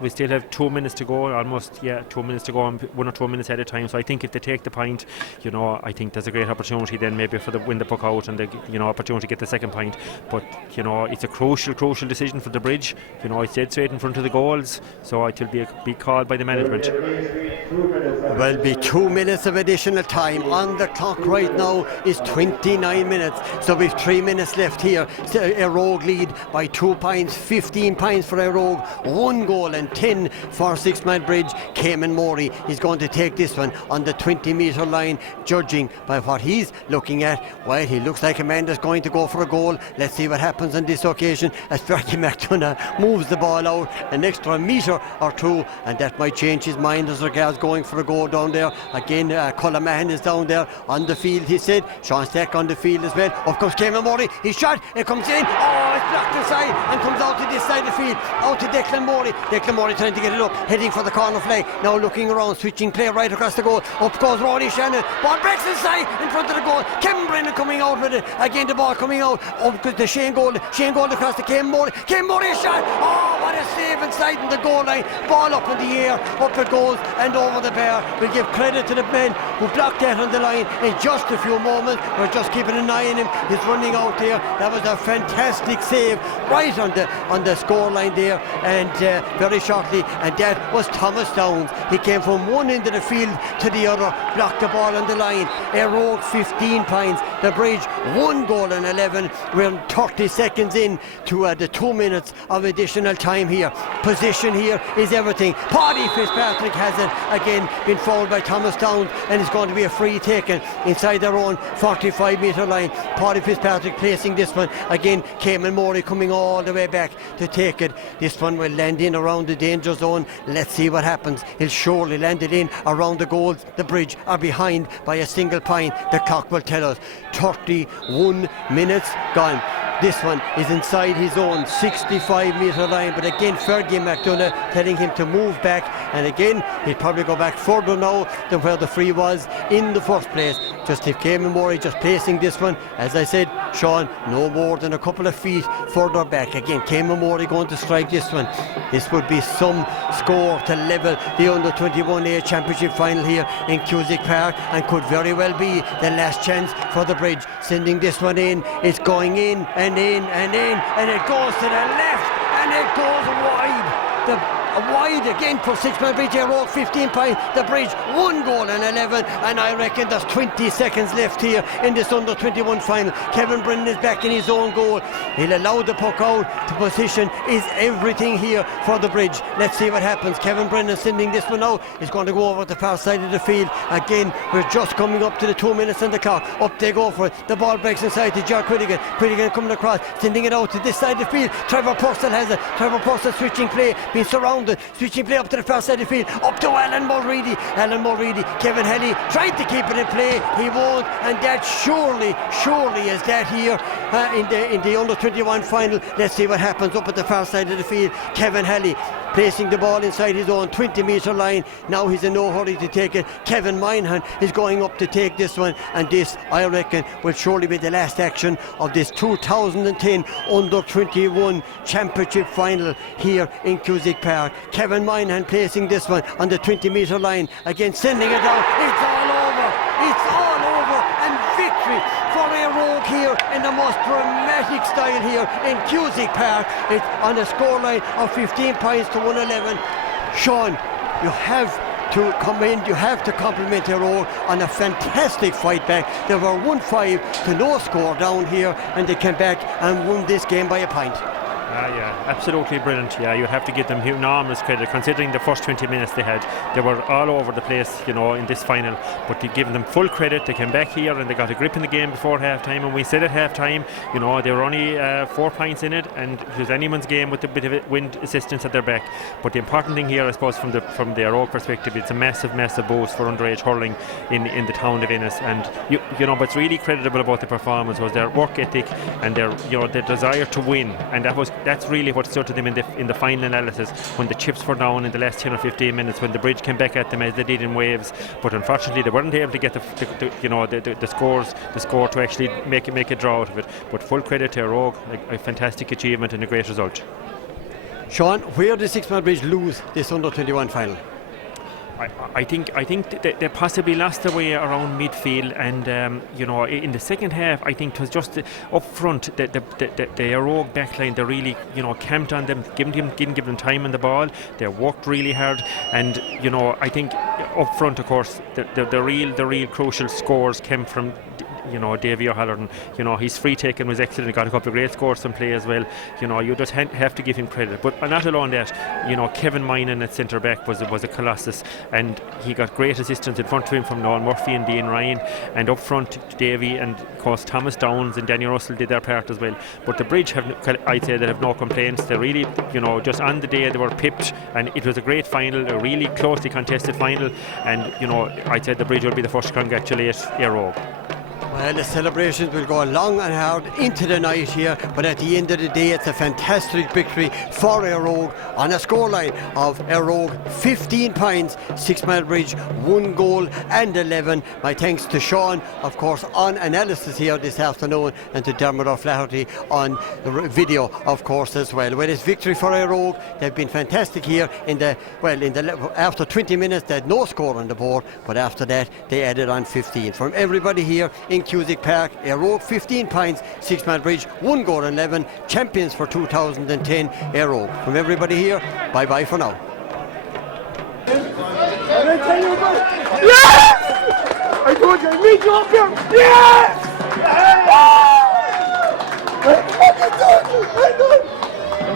still have 2 minutes to go, almost 2 minutes to go, and 1 or 2 minutes at a time. So I think if they take the point, I think there's a great opportunity then maybe for the win the puck out and the opportunity to get the second point. But it's a crucial decision for the Bridge. It's dead straight in front of the goals, so it will be a big call by the management. Well, be 2 minutes of additional time on the clock right now. Is 29 minutes, so we've 3 minutes left here. Éire Óg lead by 2 points, 15 points for Éire Óg, 1 goal and 10 for Sixmilebridge. Cayman Morey is going to take this one on the 20 metre line, judging by what he's looking at. Well, he looks like a man that's going to go for a goal. Let's see what happens on this occasion as Fergus McDonough moves the ball out an extra metre or 2, and that might change his mind as regards going for a goal down there. Again, Colin is down there on the field, he said. Sean Stack on the field as well. Up comes Cayman Morey. He's shot. It comes in. Oh, it's blocked inside and comes out to this side of the field. Out to Declan Morey. Declan Morey trying to get it up. Heading for the corner flag. Now looking around. Switching play right across the goal. Up goes Rory Shannon. Ball breaks inside in front of the goal. Kevin Brennan coming out with it. Again, the ball coming out. Because the Shane Gold across the Cam Murray shot. Oh, what a save inside in the goal line. Ball up in the air, up it goes and over the bar. We'll give credit to the men who blocked that on the line in just a few moments. We're just keeping an eye on him. He's running out there. That was a fantastic save right on the score line there, and very shortly, and that was Thomas Downs. He came from one end of the field to the other, blocked the ball on the line. Éire Óg 15 points, the Bridge 1 goal and 11. We're 30 seconds in to the 2 minutes of additional time here. Position here is everything. Paddy Fitzpatrick has it again, been fouled by Thomas Downs, and it's going to be a free taken inside their own 45-metre line. Paddy Fitzpatrick placing this one again. Cayman Morey coming all the way back to take it. This one will land in around the danger zone. Let's see what happens. He'll surely land it in around the goals. The Bridge are behind by a single point. The clock will tell us 31 minutes gone. This one is inside his own 65-metre line, but again Fergie McDonough telling him to move back, and again he'll probably go back further now than where the free was in the first place. Just if Cayman Morey just placing this one, as I said, Sean, no more than a couple of feet further back. Again, Cayman Morey going to strike this one. This would be some score to level the under 21A championship final here in Cusack Park, and could very well be the last chance for the Bridge. Sending this one in, it's going in and in and in, and it goes to the left and it goes wide. Wide again for Sixmilebridge. Éire Óg 15 points, the Bridge 1 goal and 11, and I reckon there's 20 seconds left here in this under 21 final. Kevin Brennan is back in his own goal. He'll allow the puck out. The position is everything here for the Bridge. Let's see what happens. Kevin Brennan sending this one out. He's going to go over the far side of the field. Again, we're just coming up to the 2 minutes on the clock. Up they go for it. The ball breaks inside to Jar Quilligan. Quilligan coming across, sending it out to this side of the field. Trevor Purcell has it. Trevor Purcell switching play, being surrounded. Switching play up to the far side of the field, up to Alan Mulready. Kevin Hally trying to keep it in play, he won't, and that surely is that here in the under 21 final. Let's see what happens up at the far side of the field. Kevin Hally placing the ball inside his own 20-metre line. Now he's in no hurry to take it. Kevin Moynihan is going up to take this one, and this, I reckon, will surely be the last action of this 2010 under 21 championship final here in Cusack Park. Kevin Moynihan placing this one on the 20-metre line, again sending it down. It's all over, and victory for Éire Óg here in the most dramatic style here in Cusack Park. It's on a scoreline of 15 points to 111. Sean, you have to commend, you have to compliment Éire Óg on a fantastic fight back. They were 1-5 to no score down here, and they came back and won this game by a point. Yeah, absolutely brilliant. Yeah, you'd have to give them enormous credit considering the first 20 minutes they had. They were all over the place, you know, in this final, but you've given them full credit. They came back here and they got a grip in the game before half-time, and we said at half-time, you know, they were only 4 points in it, and it was anyone's game with a bit of wind assistance at their back. But the important thing here, I suppose, from the Éire Óg perspective, it's a massive boost for underage hurling in the town of Inis. And you know, what's really creditable about the performance was their work ethic and their desire to win, and that's really what stood to them in the final analysis when the chips were down in the last 10 or 15 minutes, when the Bridge came back at them as they did in waves. But unfortunately they weren't able to get the score to actually make a draw out of it. But full credit to Éire Óg, a fantastic achievement and a great result. Sean, where did Sixmilebridge lose this under 21 final? I think they possibly lost their way around midfield, and you know, in the second half, I think it was just up front the Éire Óg backline. They really, you know, camped on them, didn't give them time on the ball. They worked really hard, and you know, I think up front, of course, the real crucial scores came from, you know, Davy O'Halloran. You know, his free taking was excellent. He got a couple of great scores from play as well. You know, you just have to give him credit. But not alone that, you know, Kevin Moynihan at centre back was a colossus, and he got great assistance in front of him from Noel Murphy and Dean Ryan, and up front Davy and of course Thomas Downs and Danny Russell did their part as well. But the Bridge I'd say they have no complaints. They really, you know, just on the day they were pipped, and it was a great final, a really closely contested final, and you know, I'd say the Bridge will be the first to congratulate Éire Óg. Well, the celebrations will go long and hard into the night here, but at the end of the day, it's a fantastic victory for Éire Óg on a scoreline of Éire Óg 15 points, Sixmilebridge 1 goal and 11. My thanks to Cian, of course, on analysis here this afternoon, and to Dermot O'Flaherty on the video, of course, as well. Well, it's victory for Éire Óg. They've been fantastic here after 20 minutes. They had no score on the board, but after that they added on 15. From everybody here in Cusack Park, Éire Óg 15 points, Sixmilebridge 1 goal and 11, champions for 2010, Éire Óg. From everybody here, bye bye for now. Yes! I told you, I'd meet you up here. Yes!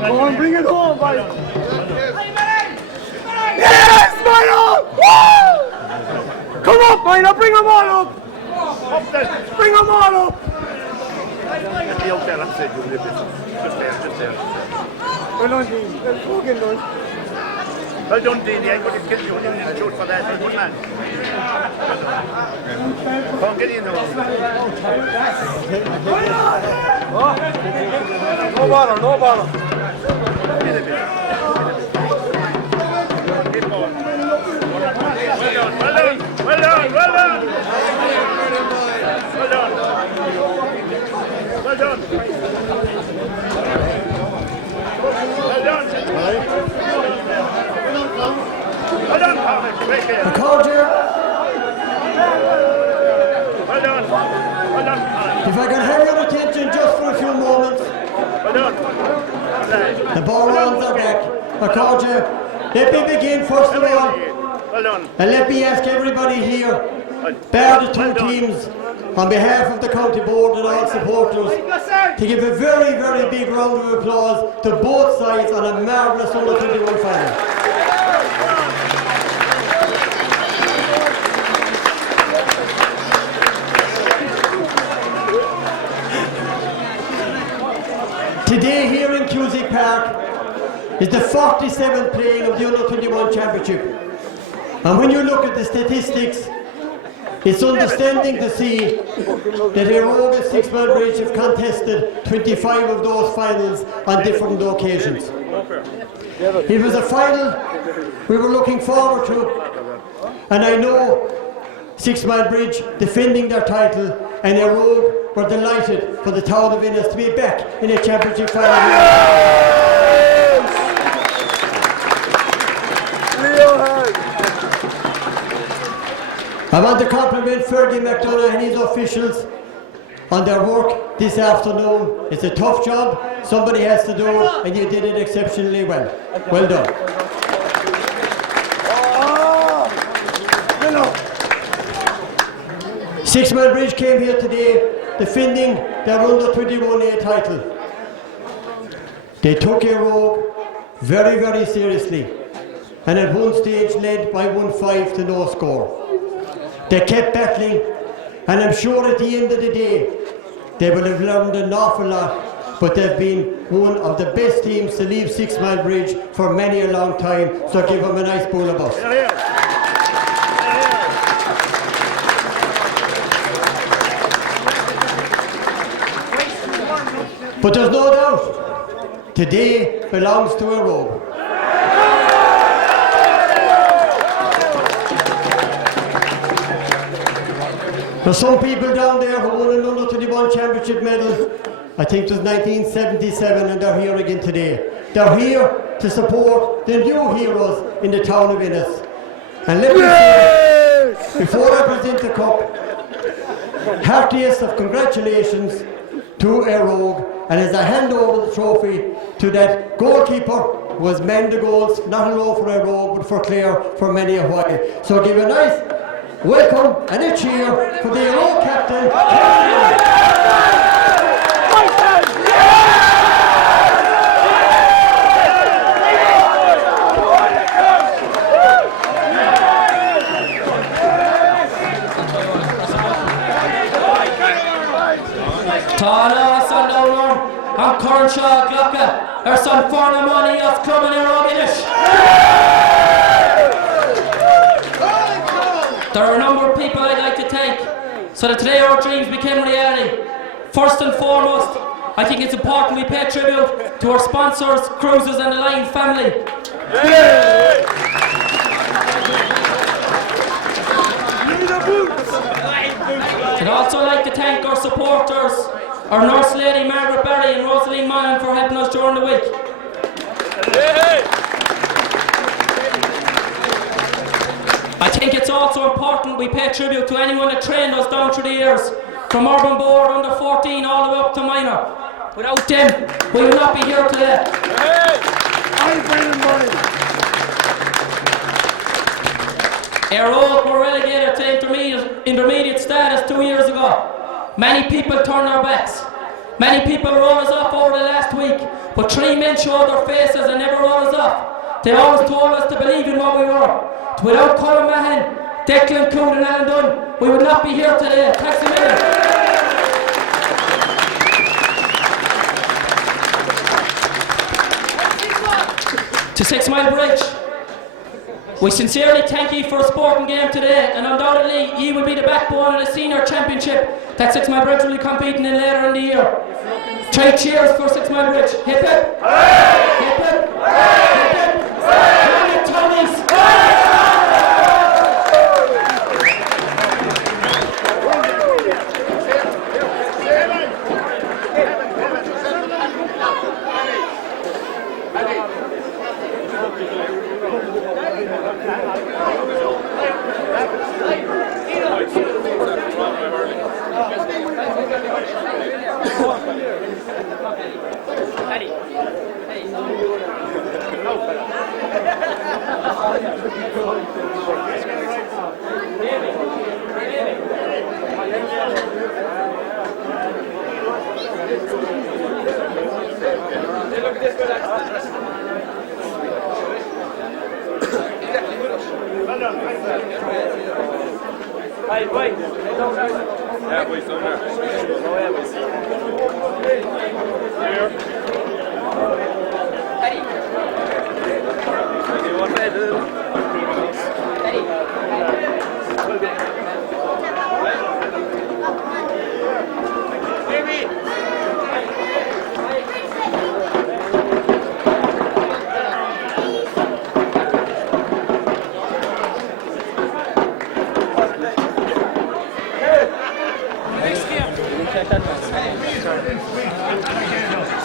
Come on, bring it home, buddy. Yes, Malone! Woo! Come up, Malone, bring them all up. Bring them all up. Just there. Well done, Dean. Well done, Dean. I could have killed you when you didn't shoot for that. Good man. Come get in the room. No bother, no bother. Well done. Well done, Cormac. Take care. Well done, Colin. If I can have your attention just for a few moments. Well done. The ball rounds are back. Acordia, let me begin first of all. Well done. And let me ask everybody here, bar the two teams, on behalf of the county board and all supporters, to give a very, very big round of applause to both sides on a marvellous under-21 final. Today here in Cusack Park is the 47th playing of the Under-21 Championship. And when you look at the statistics, it's understanding to see that Éire Óg and Sixmilebridge have contested 25 of those finals on different occasions. It was a final we were looking forward to, and I know Sixmilebridge defending their title, and Éire Óg were delighted for the town of Inis to be back in a championship final. I want to compliment Fergus McDonough and his officials on their work this afternoon. It's a tough job, somebody has to do it, and you did it exceptionally well. Well done. Sixmilebridge came here today defending their Under-21 A title. They took Éire Óg very, very seriously, and at one stage led by 1-5 to no score. They kept battling, and I'm sure at the end of the day they will have learned an awful lot, but they've been one of the best teams to leave Sixmilebridge for many a long time, so give them a nice bowl of us. But there's no doubt, today belongs to Éire Óg. There's some people down there who won an Under-21 Championship medal, I think it was 1977, and they're here again today. They're here to support the new heroes in the town of Inis. And let me say, before I present the cup, heartiest of congratulations to Éire Óg, and as I hand over the trophy to that goalkeeper who has manned the goals, not alone for Éire Óg, but for Clare for many a while. So give a nice welcome and a cheer for the Éire Óg captain, Tála san Dolan an Cornshaw Glocka ar san Forna Money of Club Éire Óg Inis. There are a number of people I'd like to thank. so that today our dreams became reality. First and foremost, I think it's important we pay tribute to our sponsors, cruisers and the Lion family. I'd also like to thank our supporters, our nurse lady Margaret Barry and Rosalie Malone for helping us during the week. I think it's also important we pay tribute to anyone that trained us down through the years, from urban board, under 14 all the way up to minor. Without them, we would not be here today. Éire Óg were relegated to intermediate status 2 years ago. Many people turned their backs. Many people wrote us off over the last week, but 3 men showed their faces and never wrote us off. They always told us to believe in what we were. Without Colin, Declan, Connellan and Dunn, we would not be here today. Thanks a million. To Sixmilebridge, we sincerely thank you for a sporting game today, and undoubtedly you will be the backbone of the senior championship that Sixmilebridge will be competing in later in the year. 3 cheers for Sixmilebridge. Hip hip! Hip hip! Hip hip! Tommy's!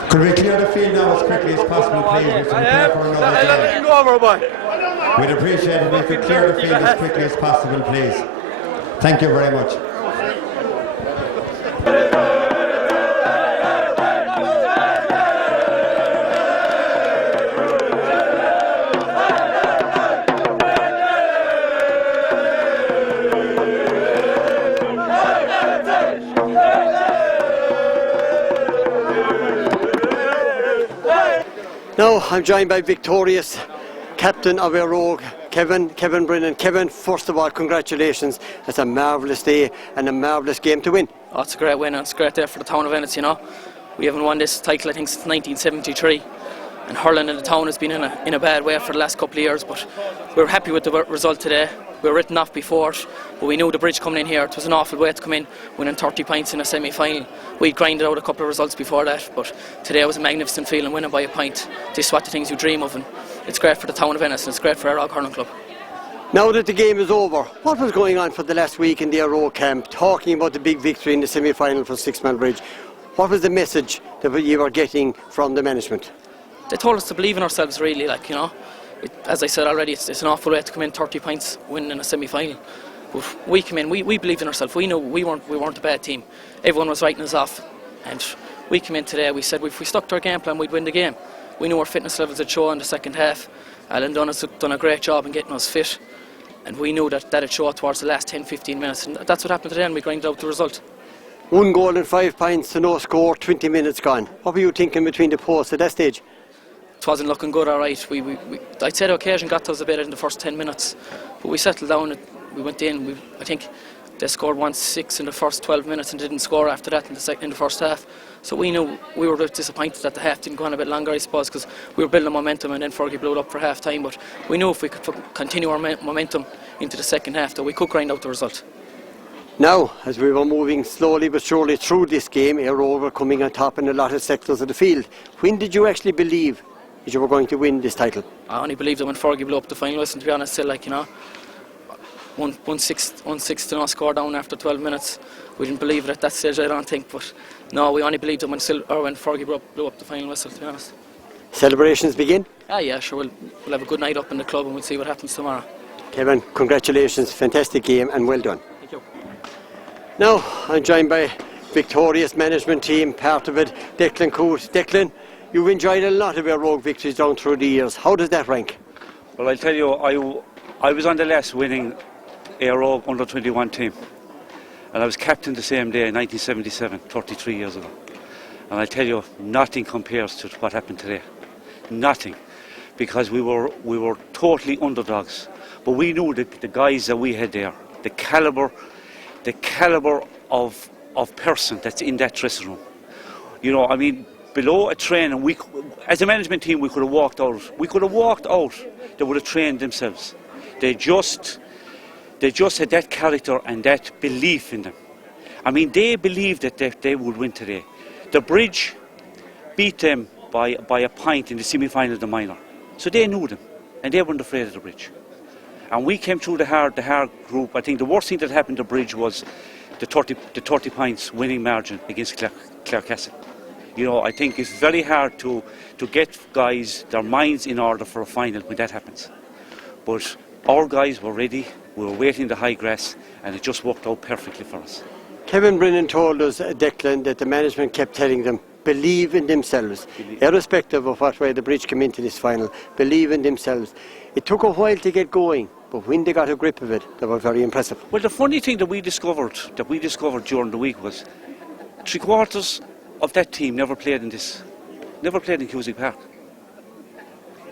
Could we clear the field now as quickly as possible, please? We prepare for another game. We'd appreciate it if we could clear the field as quickly as possible, please. Thank you very much. Now I'm joined by victorious captain of Éire Óg, Kevin Brennan. Kevin, first of all, congratulations. It's a marvellous day and a marvellous game to win. Oh, it's a great win and it's a great day for the town of Ennis, you know. We haven't won this title, I think, since 1973. And hurling in the town has been in a bad way for the last couple of years, but we're happy with the result today. We were written off before it, but we knew the bridge coming in here, it was an awful way to come in, winning 30 points in a semi-final. We grinded out a couple of results before that, but today was a magnificent feeling, winning by a point. This is what the things you dream of, and it's great for the town of Ennis and it's great for Éire Óg Hurling Club. Now that the game is over, what was going on for the last week in the Éire Óg camp, talking about the big victory in the semi-final for Sixmilebridge? What was the message that you were getting from the management? They told us to believe in ourselves, really, like, you know. As I said already, it's an awful way to come in 30 points, win in a semi-final. But we came in, we believed in ourselves. We knew we weren't a bad team. Everyone was writing us off, and we came in today. We said if we stuck to our game plan, we'd win the game. We knew our fitness levels would show in the second half. Alan Dunn has done a great job in getting us fit, and we knew that would show towards the last 10-15 minutes, and that's what happened today, and we grinded out the result. 1 goal and 5 points to no score, 20 minutes gone. What were you thinking between the posts at that stage? It wasn't looking good, all right. I'd say the occasion got to us a bit in the first 10 minutes, but we settled down. We went in. I think they scored 1-6 in the first 12 minutes and didn't score after that in the first half. So we knew we were a bit disappointed that the half didn't go on a bit longer, I suppose, because we were building momentum and then Fergie blew it up for half time. But we knew if we could continue our momentum into the second half, that we could grind out the result. Now, as we were moving slowly but surely through this game, Éire Óg were coming on top in a lot of sectors of the field. When did you actually believe that you were going to win this title? I only believed it when Fergie blew up the final whistle, to be honest. Still, like, you know, 1-6 to no score down after 12 minutes. We didn't believe it at that stage, I don't think. But no, we only believed it when Fergie blew up the final whistle, to be honest. Celebrations begin? Yeah, sure. We'll have a good night up in the club and we'll see what happens tomorrow. Kevin, congratulations, fantastic game and well done. Thank you. Now, I'm joined by victorious management team, part of it, Declan Coote. Declan, you've enjoyed a lot of Éire Óg victories down through the years. How does that rank? Well, I'll tell you, I was on the last winning Éire Óg under-21 team. And I was captain the same day in 1977, 33 years ago. And I tell you, nothing compares to what happened today. Nothing. Because we were totally underdogs. But we knew the guys that we had there, the calibre of person that's in that dressing room. You know, I mean, below a training, as a management team, we could have walked out. They would have trained themselves. They just had that character and that belief in them. I mean, they believed that they would win today. The Bridge beat them by a pint in the semi-final of the minor. So they knew them, and they weren't afraid of the Bridge. And we came through the hard group. I think the worst thing that happened to Bridge was the 30 points winning margin against Clare Castle. You know, I think it's very hard to get guys, their minds in order for a final when that happens. But our guys were ready, we were waiting the high grass, and it just worked out perfectly for us. Kevin Brennan told us, Declan, that the management kept telling them, believe in themselves. Irrespective of what way the Bridge came into this final, believe in themselves. It took a while to get going, but when they got a grip of it, they were very impressive. Well, the funny thing that we discovered during the week was 3/4 of that team never played in Cusack Park.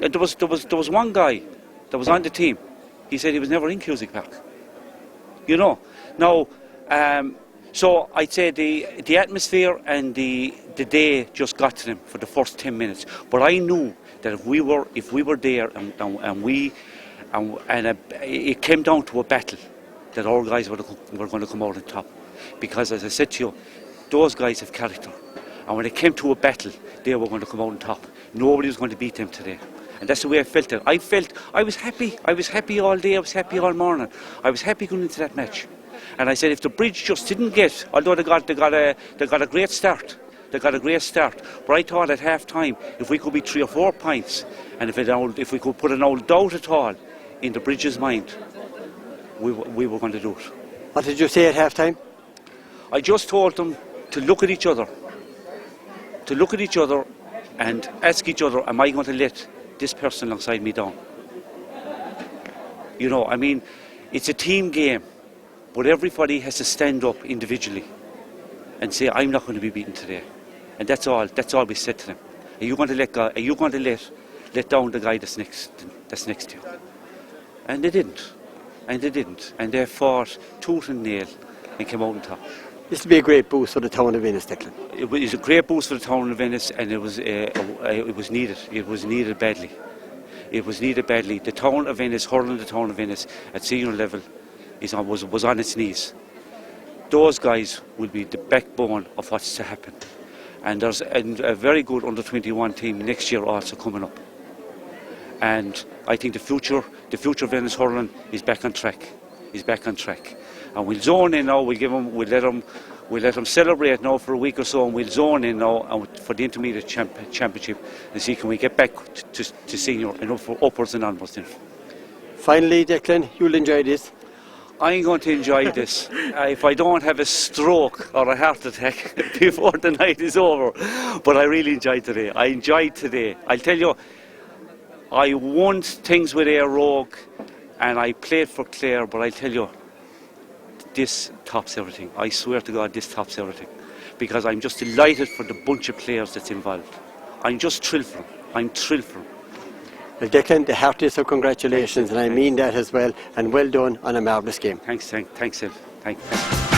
And there was one guy that was on the team. He said he was never in Cusack Park. You know, now, so I'd say the atmosphere and the day just got to them for the first 10 minutes. But I knew that if we were there and it came down to a battle, that our guys were going to come out on top. Because as I said to you, those guys have character. And when it came to a battle, they were going to come out on top. Nobody was going to beat them today. And that's the way I felt it. I was happy. I was happy all day. I was happy all morning. I was happy going into that match. And I said, if the Bridge just didn't get, although they got a great start. But I thought at half time, if we could be 3 or 4 points, and if we could put an old doubt at all in the Bridge's mind, we were going to do it. What did you say at half time? I just told them to look at each other. And ask each other, am I going to let this person alongside me down? You know, I mean, it's a team game, but everybody has to stand up individually and say, I'm not going to be beaten today. And that's all we said to them. Are you going to let down the guy that's next to you? And they didn't. And they fought tooth and nail and came out on top. This will be a great boost for the town of Ennis, Declan. It was a great boost for the town of Ennis, and it was needed. It was needed badly. The town of Ennis, hurling the town of Ennis at senior level, was on its knees. Those guys will be the backbone of what's to happen. And there's a very good under-21 team next year also coming up. And I think the future of Ennis hurling is back on track. And we'll zone in now. We'll let them celebrate now for a week or so, and we'll zone in now for the intermediate championship and see can we get back to senior and up for upwards and onwards. Then. Finally, Declan, you'll enjoy this. I'm going to enjoy this if I don't have a stroke or a heart attack before the night is over. But I really enjoyed today. I'll tell you, I won things with Éire Óg and I played for Clare, but I'll tell you, this tops everything. I swear to God, this tops everything. Because I'm just delighted for the bunch of players that's involved. I'm just thrilled for them. Well, Declan, the heartiest of congratulations, and I mean that as well, and well done on a marvellous game. Thanks, Ed. Thank you.